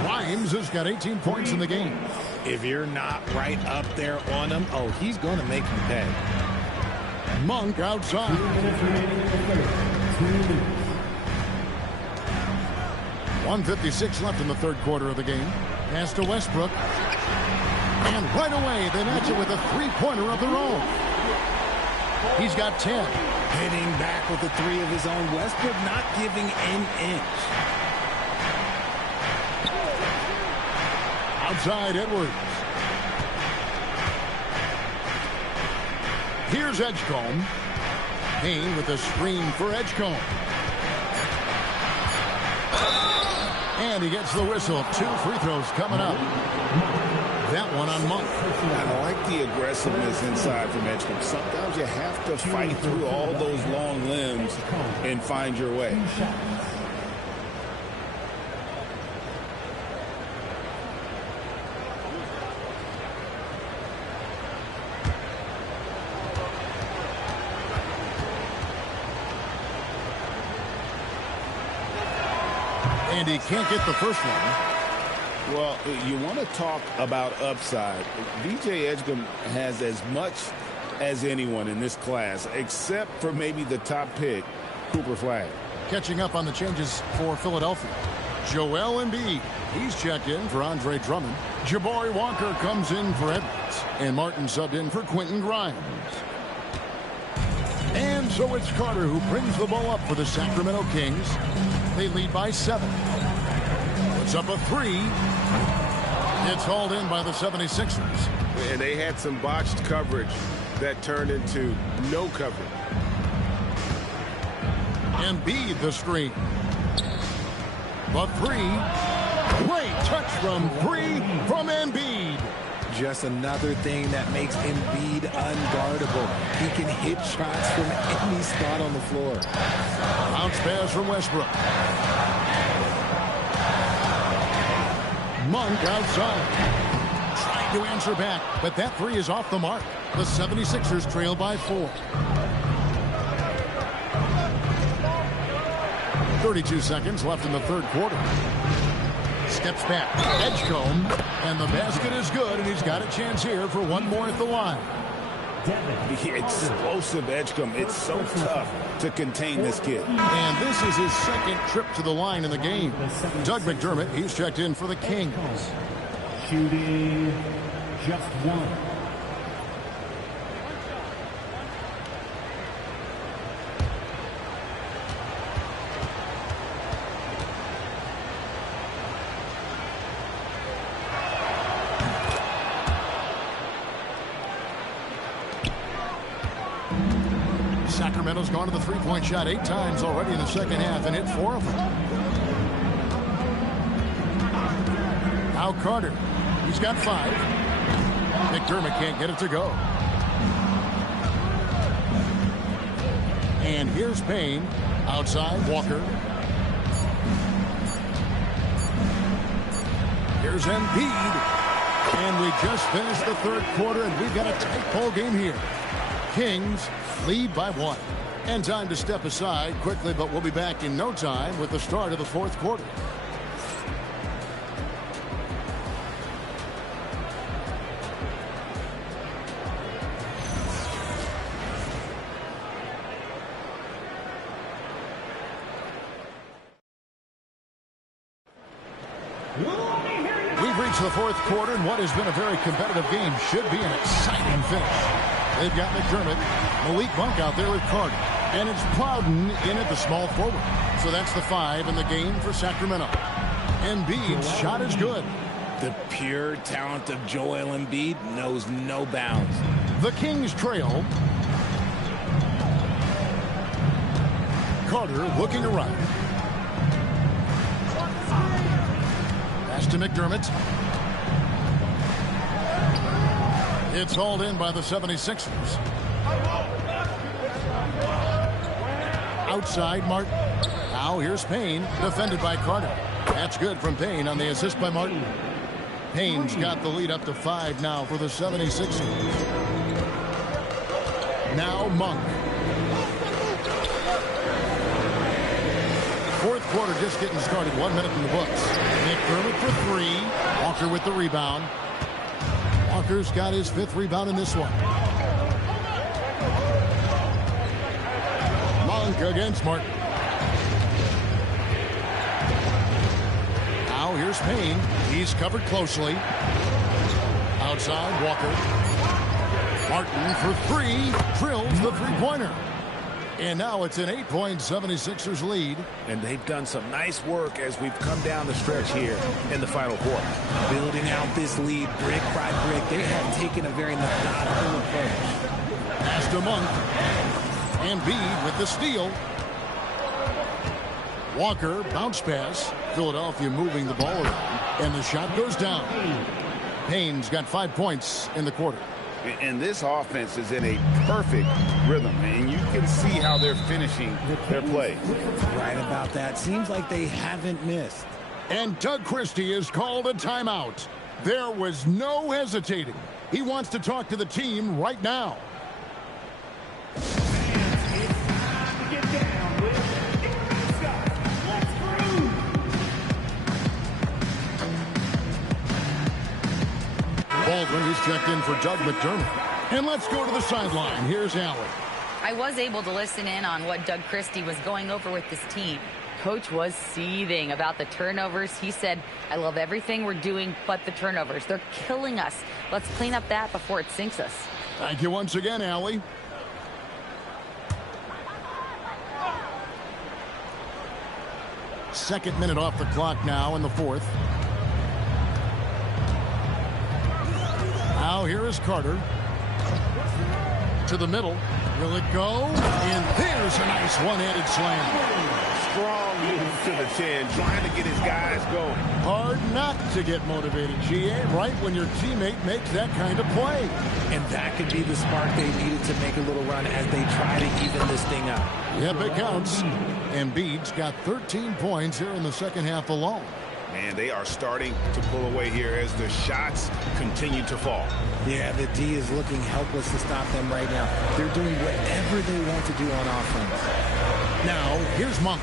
Grimes has got 18 points in the game. If you're not right up there on him, oh, he's going to make you pay. Monk outside. 2 minutes remaining in the third. 2 minutes. 1:56 left in the third quarter of the game. Pass to Westbrook. And right away, they match it with a three-pointer of their own. He's got 10. Hitting back with the 3 of his own. Westbrook not giving an inch. Outside Edwards. Here's Edgecombe. Payne with a screen for Edgecombe. And he gets the whistle. 2 free throws coming up. That one on Monk. I like the aggressiveness inside from Edgecombe. Sometimes you have to fight through all those long limbs and find your way. And he can't get the first one. Well, you want to talk about upside. VJ Edgecombe has as much as anyone in this class, except for maybe the top pick, Cooper Flag. Catching up on the changes for Philadelphia. Joel Embiid. He's checked in for Andre Drummond. Jabari Walker comes in for Edwards. And Martin subbed in for Quentin Grimes. And so it's Carter who brings the ball up for the Sacramento Kings. They lead by 7. Puts up a 3. It's hauled in by the 76ers. And they had some botched coverage that turned into no coverage. Embiid the screen. The 3. Great touch from 3 from Embiid. Just another thing that makes Embiid unguardable. He can hit shots from any spot on the floor. Bounce pass from Westbrook. Monk outside. Trying to answer back, but that 3 is off the mark. The 76ers trail by 4. 32 seconds left in the third quarter. Steps back. Edgecombe. And the basket is good, and he's got a chance here for one more at the line. The explosive Edgecombe. It's so tough to contain this kid. And this is his second trip to the line in the game. Doug McDermott, he's checked in for the Kings. Shooting just 1. Sacramento's gone to the three-point shot 8 times already in the second half and hit 4 of them. Now Carter. He's got 5. McDermott can't get it to go. And here's Payne. Outside, Walker. Here's Embiid. And we just finished the third quarter, and we've got a tight ball game here. Kings lead by 1. And time to step aside quickly, but we'll be back in no time with the start of the fourth quarter. We've reached the fourth quarter, and what has been a very competitive game should be an exciting finish. They've got McDermott, Malik Monk out there with Carter, and it's Plowden in at the small forward. So that's the 5 in the game for Sacramento. Embiid's shot is good. The pure talent of Joel Embiid knows no bounds. The Kings trail. Carter looking around. Pass to McDermott. It's hauled in by the 76ers. Outside, Martin. Now here's Payne, defended by Carter. That's good from Payne on the assist by Martin. Payne's got the lead up to 5 now for the 76ers. Now Monk. Fourth quarter just getting started. 1 minute in the books. McDermott for 3. Walker with the rebound. Walker's got his 5th rebound in this one. Monk against Martin. Now here's Payne. He's covered closely. Outside, Walker. Martin for 3. Drills the three-pointer. And now it's an 8-point 76ers lead. And they've done some nice work as we've come down the stretch here in the final quarter. Building out this lead brick by brick. They have taken a very methodical approach. Pass to Monk. Embiid with the steal. Walker, bounce pass. Philadelphia moving the ball around. And the shot goes down. Payne's got 5 points in the quarter. And this offense is in a perfect rhythm, and you can see how they're finishing their play. Right about that. Seems like they haven't missed. And Doug Christie has called a timeout. There was no hesitating. He wants to talk to the team right now. Baldwin, he's checked in for Doug McDermott. And let's go to the sideline. Here's Allen. I was able to listen in on what Doug Christie was going over with this team. Coach was seething about the turnovers. He said, I love everything we're doing but the turnovers. They're killing us. Let's clean up that before it sinks us. Thank you once again, Allie. Second minute off the clock now in the fourth. Now here is Carter. To the middle. Will it go? And there's a nice one-handed slam. Strong move to the chin, trying to get his guys going. Hard not to get motivated, GA, right when your teammate makes that kind of play. And that could be the spark they needed to make a little run as they try to even this thing up. Yep, it counts. Embiid's got 13 points here in the second half alone. And they are starting to pull away here as the shots continue to fall. Yeah, the D is looking helpless to stop them right now. They're doing whatever they want to do on offense. Now, here's Monk.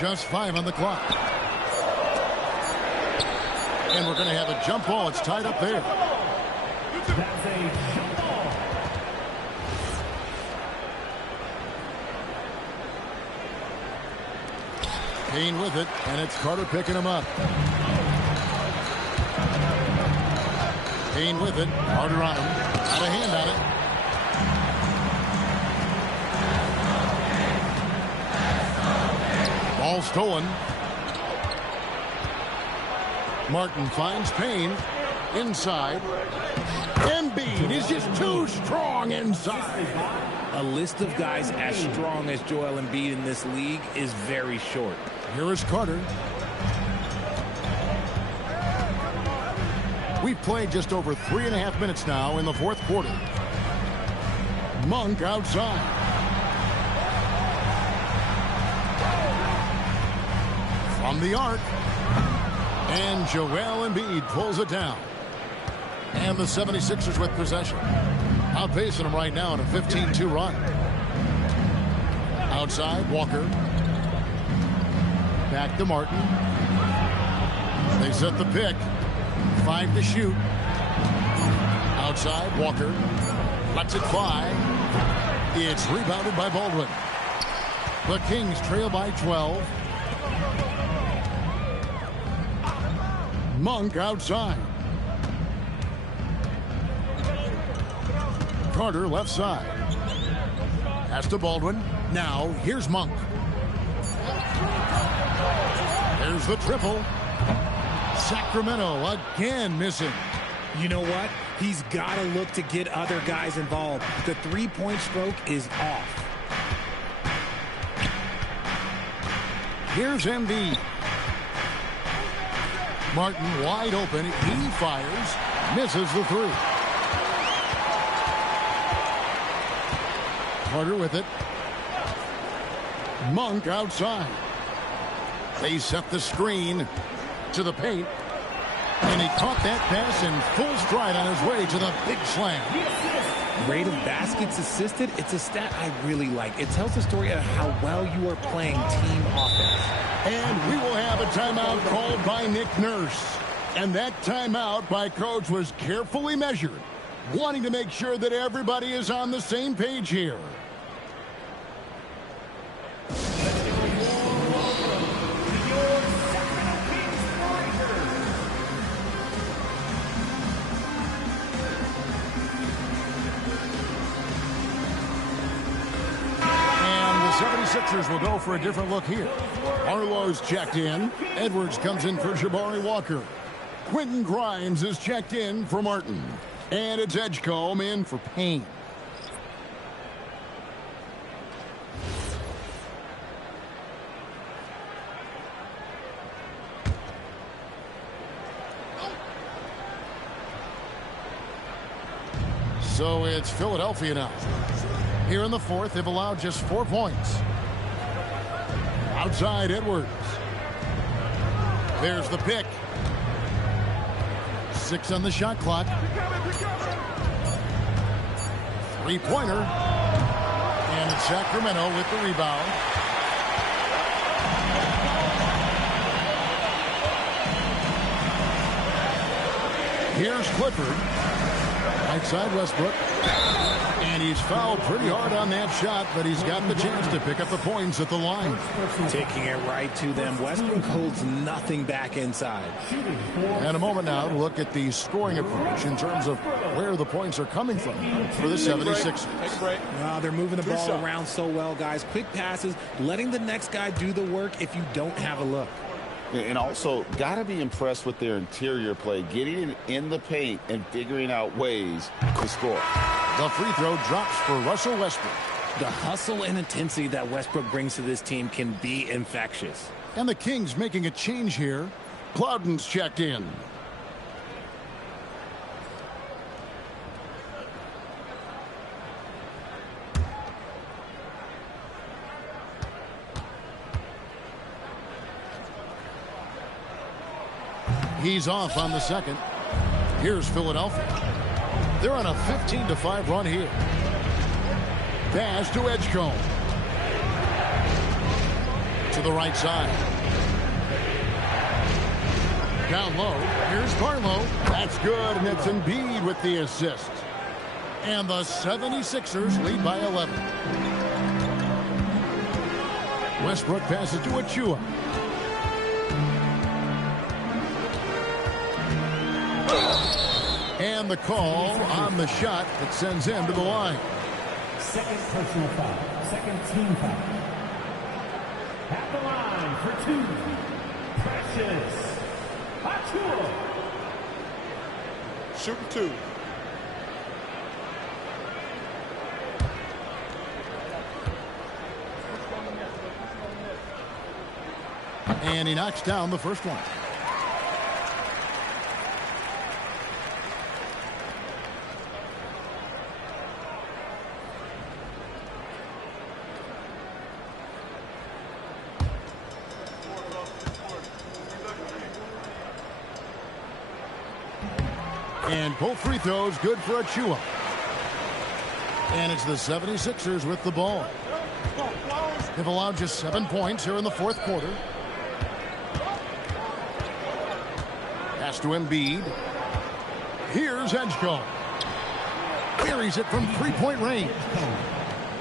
Just 5 on the clock. And we're going to have a jump ball. It's tied up there. That's a jump ball. Payne with it, and it's Carter picking him up. Payne with it. Carter on him. Got a hand on it. Ball stolen. Martin finds Payne. Inside. Embiid is just too strong inside. A list of guys as strong as Joel Embiid in this league is very short. Here is Carter. We've played just over 3.5 minutes now in the fourth quarter. Monk outside. From the arc. And Joel Embiid pulls it down. And the 76ers with possession. Outpacing them right now in a 15-2 run. Outside, Walker. Back to Martin. They set the pick. 5 to shoot. Outside, Walker. Lets it fly. It's rebounded by Baldwin. The Kings trail by 12. Monk outside. Carter left side. Pass to Baldwin. Now, here's Monk. There's the triple. Sacramento again missing. You know what? He's got to look to get other guys involved. The three-point stroke is off. Here's Embiid. Martin wide open. He fires. Misses the three. Carter with it. Monk outside. They set the screen to the paint. And he caught that pass in full stride on his way to the big slam. Rate of baskets assisted, it's a stat I really like. It tells the story of how well you are playing team offense. And we will have a timeout called by Nick Nurse. And that timeout by Coach was carefully measured, wanting to make sure that everybody is on the same page here. Sixers will go for a different look here. Arlo's checked in. Edwards comes in for Jabari Walker. Quentin Grimes is checked in for Martin. And it's Edgecombe in for Payne. So it's Philadelphia now. Here in the fourth, they've allowed just 4 points. Outside, Edwards. There's the pick. 6 on the shot clock. Three-pointer. And it's Sacramento with the rebound. Here's Clifford. Right side, Westbrook. And he's fouled pretty hard on that shot, but he's got the chance to pick up the points at the line. Taking it right to them. Westbrook holds nothing back inside. And a moment now to look at the scoring approach in terms of where the points are coming from for the 76ers. Wow, they're moving the ball around so well, guys. Quick passes, letting the next guy do the work if you don't have a look. And also, got to be impressed with their interior play, getting in the paint and figuring out ways to score. The free throw drops for Russell Westbrook. The hustle and intensity that Westbrook brings to this team can be infectious. And the Kings making a change here. Plowden's checked in. He's off on the second. Here's Philadelphia. They're on a 15-5 run here. Pass to Edgecombe. To the right side. Down low. Here's Barlow. That's good, and it's Embiid with the assist. And the 76ers lead by 11. Westbrook passes to Achua. And the call on the shot that sends him to the line. Second personal foul. Second team foul. At the line for 2. Precious Achiuwa. Shooting 2. And he knocks down the first one. And both free throws good for Achua. And it's the 76ers with the ball. They've allowed just 7 points here in the fourth quarter. Pass to Embiid. Here's Edgecombe. Buries it from three-point range.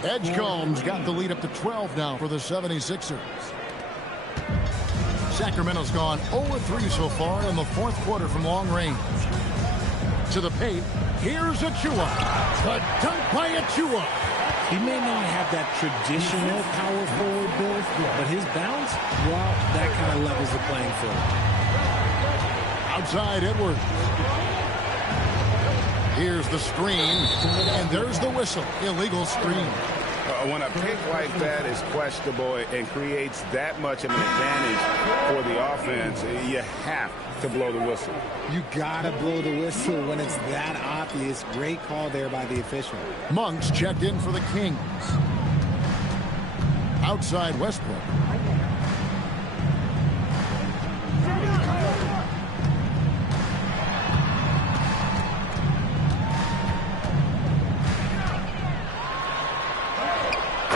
Edgecombe's got the lead up to 12 now for the 76ers. Sacramento's gone 0-3 so far in the fourth quarter from long range. To the paint. Here's Achua. The dunk by Achua. He may not have that traditional power forward build, but his bounce, well, that kind of levels the playing field. Outside Edwards. Here's the screen, and there's the whistle. Illegal screen. When a pick like that is questionable and creates that much of an advantage for the offense, you have to blow the whistle. You gotta blow the whistle when it's that obvious. Great call there by the official. Monk's checked in for the Kings. Outside Westbrook.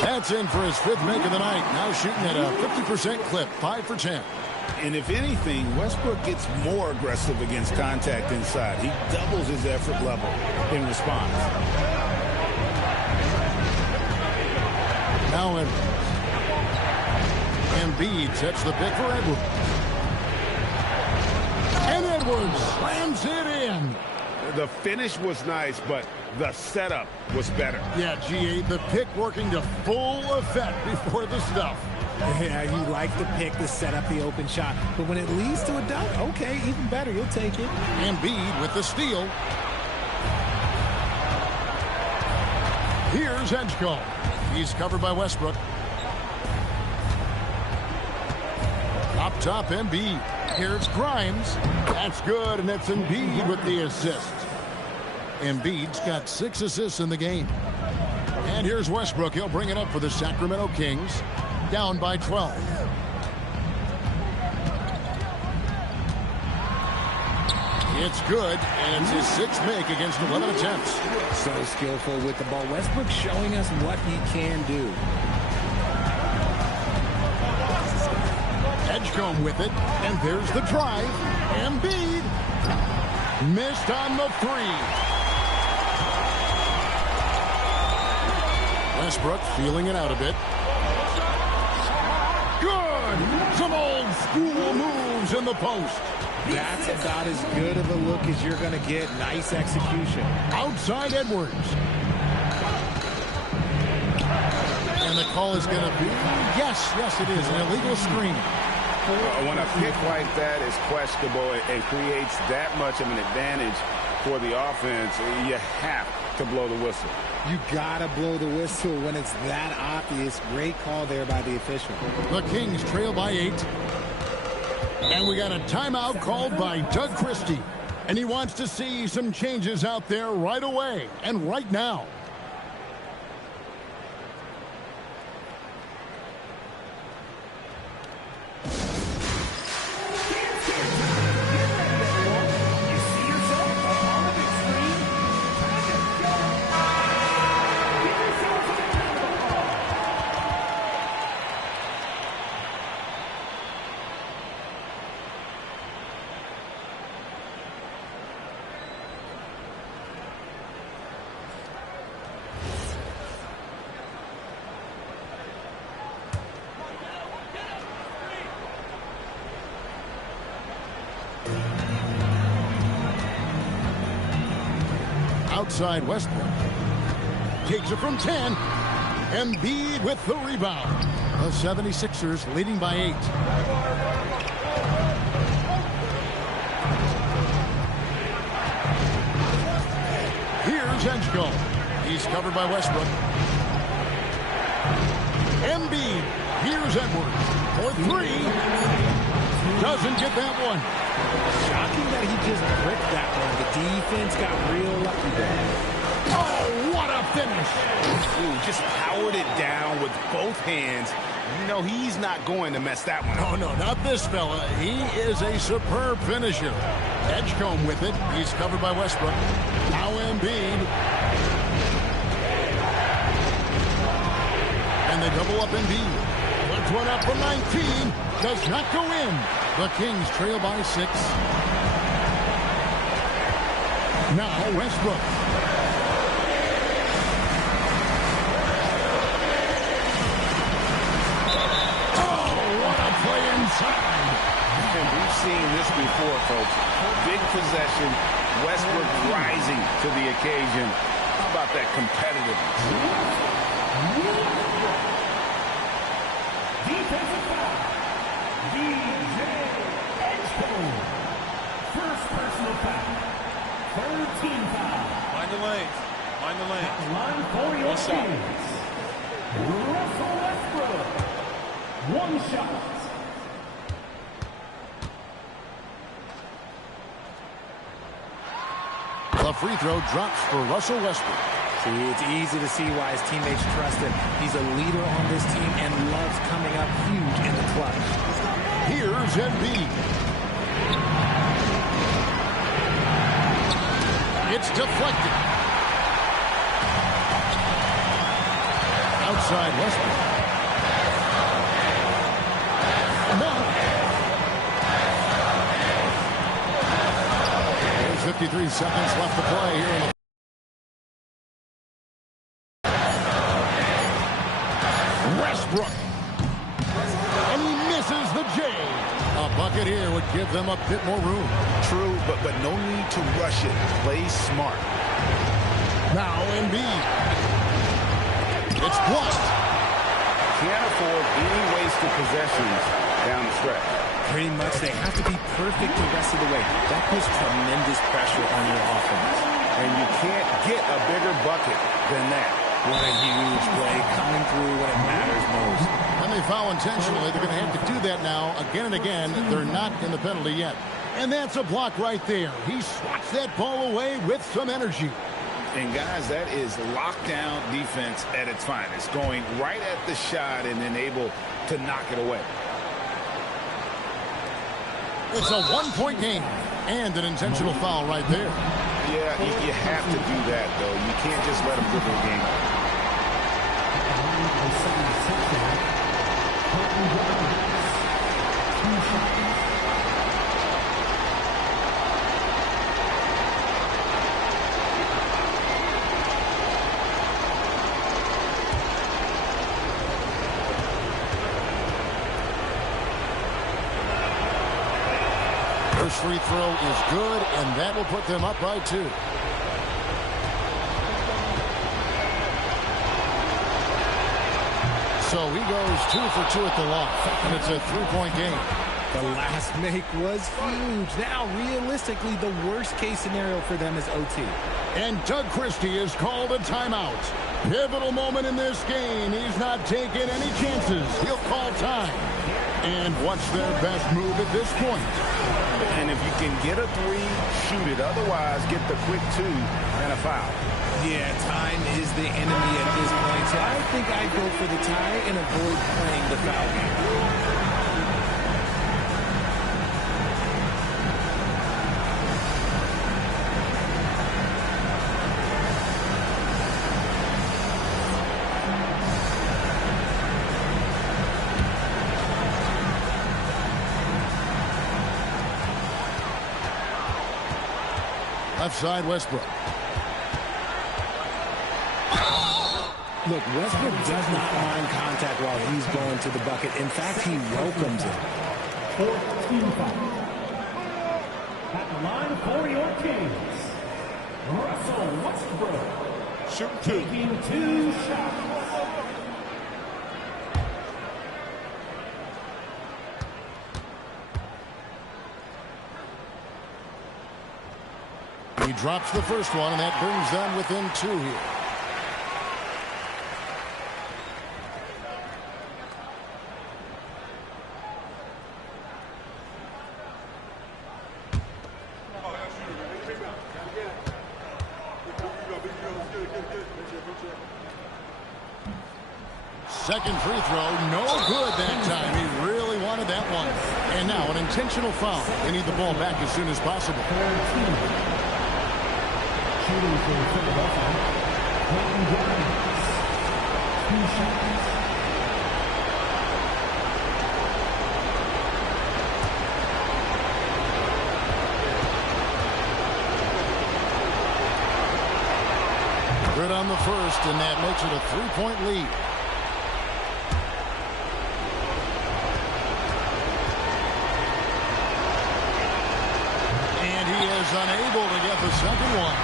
That's in for his fifth make of the night. Now shooting at a 50% clip, 5 for 10. And if anything, Westbrook gets more aggressive against contact inside. He doubles his effort level in response. Now Embiid sets the pick for Edwards. And Edwards slams it in. The finish was nice, but the setup was better. Yeah, G8, the pick working to full effect before the stuff. Yeah, you like the pick to set up the open shot. But when it leads to a dunk, okay, even better. You'll take it. Embiid with the steal. Here's Edgecombe. He's covered by Westbrook. Up top, Embiid. Here's Grimes. That's good, and it's Embiid with the assist. Embiid's got 6 assists in the game. And here's Westbrook. He'll bring it up for the Sacramento Kings. Down by 12. It's good, and it's his 6th make against 11 attempts. So skillful with the ball. Westbrook showing us what he can do. Edgecombe with it, and there's the drive. Embiid missed on the 3. Westbrook feeling it out a bit. Good! Some old school moves in the post. That's about as good of a look as you're going to get. Nice execution. Outside Edwards. And the call is going to be, yes, it is, an illegal screen. When a pick like that is questionable and creates that much of an advantage for the offense, you have to blow the whistle. You gotta blow the whistle when it's that obvious. Great call there by the official. The Kings trail by 8. And we got a timeout called by Doug Christie. And he wants to see some changes out there right away and right now. Outside Westbrook. Takes it from 10. Embiid with the rebound. The 76ers leading by 8. Here's Edgecombe. He's covered by Westbrook. Embiid. Here's Edwards for three. Doesn't get that one. Shocking that he just bricked that one. The defense got real lucky there. Oh, what a finish. Ooh, just powered it down with both hands. You know, he's not going to mess that one up. Oh, no, not this fella. He is a superb finisher. Edgecombe with it. He's covered by Westbrook. Now Embiid. And they double up Embiid. Puts one up from 19. Does not go in. The Kings trail by 6. Now Westbrook. And we've seen this before, folks. Big possession, Westbrook rising to the occasion. How about that competitiveness? Defensive foul. DJ Edgecombe. First personal foul. Third team foul. Mind the lane. Mind the lane. Line for your Kings. Russell Westbrook. One shot. The free throw drops for Russell Westbrook. See, it's easy to see why his teammates trust him. He's a leader on this team and loves coming up huge in the clutch. Here's Embiid. It's deflected. Outside Westbrook. No. There's 53 seconds left to play here in the Westbrook. And he misses the J. A bucket here would give them a bit more room. True, but no need to rush it. Play smart. Now Embiid. It's blocked. Can't afford any wasted possessions down the stretch. Pretty much, they have to be perfect the rest of the way. That puts tremendous pressure on your offense. And you can't get a bigger bucket than that. What a huge play coming through when it matters most. And they foul intentionally. They're going to have to do that now again and again. They're not in the penalty yet. And that's a block right there. He swats that ball away with some energy. And, guys, that is lockdown defense at its finest. Going right at the shot and then able to knock it away. It's a one-point game. And an intentional foul right there. Yeah, you have to do that, though. You can't just let them go the game. First free throw is good, and that will put them up by 2. So he goes 2 for 2 at the loft, and it's a 3-point game. The last make was huge. Now, realistically, the worst-case scenario for them is OT. And Doug Christie has called a timeout. Pivotal moment in this game. He's not taking any chances. He'll call time. And what's their best move at this point? And if you can get a 3, shoot it. Otherwise, get the quick 2 and a foul. Yeah, time is the enemy at this point, so I think I'd go for the tie and avoid playing the foul game. Left side, Westbrook. Look, Westbrook does not mind contact while he's going to the bucket. In fact, he welcomes it. 14 foul. At the line for your Kings, Russell Westbrook. Shoot 2. Taking 2 shots. He drops the first one, and that brings them within 2 here. Second free throw, no good that time. He really wanted that one. And now an intentional foul. They need the ball back as soon as possible. Shooting for Philadelphia. Clayton Grimes. 2 shots. Good on the first, and that makes it a 3-point lead. Unable to get the second one.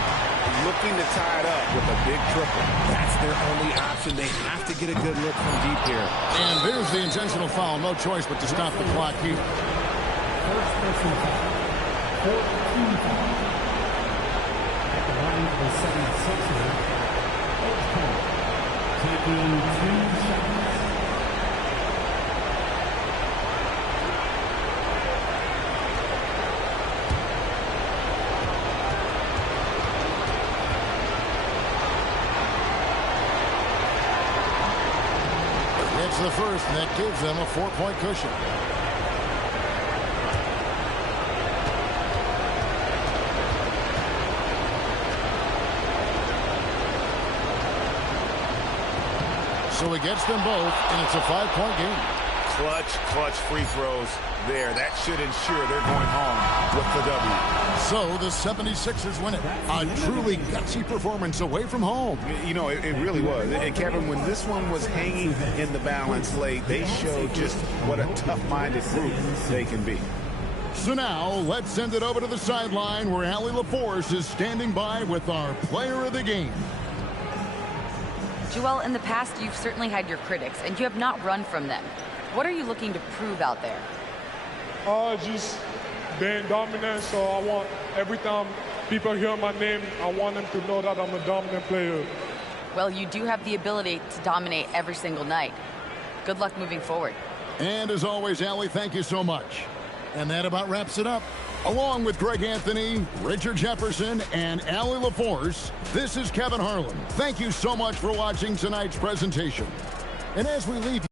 Looking to tie it up with a big triple. That's their only option. They have to get a good look from deep here. And there's the intentional foul. No choice but to stop the clock here. First personal foul. 14 fouls. At the line for the 76ers. Taking 2 shots. The first, and that gives them a 4-point cushion. So he gets them both, and it's a 5-point game. Clutch free throws there. That should ensure they're going home with the W. So the 76ers win it. A truly gutsy performance away from home. You know, it really was. And Kevin, when this one was hanging in the balance late, they showed just what a tough-minded group they can be. So now let's send it over to the sideline where Allie LaForce is standing by with our player of the game. Joel, in the past, you've certainly had your critics, and you have not run from them. What are you looking to prove out there? Just being dominant, so I want every time people hear my name, I want them to know that I'm a dominant player. Well, you do have the ability to dominate every single night. Good luck moving forward. And as always, Allie, thank you so much. And that about wraps it up. Along with Greg Anthony, Richard Jefferson, and Allie LaForce, this is Kevin Harlan. Thank you so much for watching tonight's presentation. And as we leave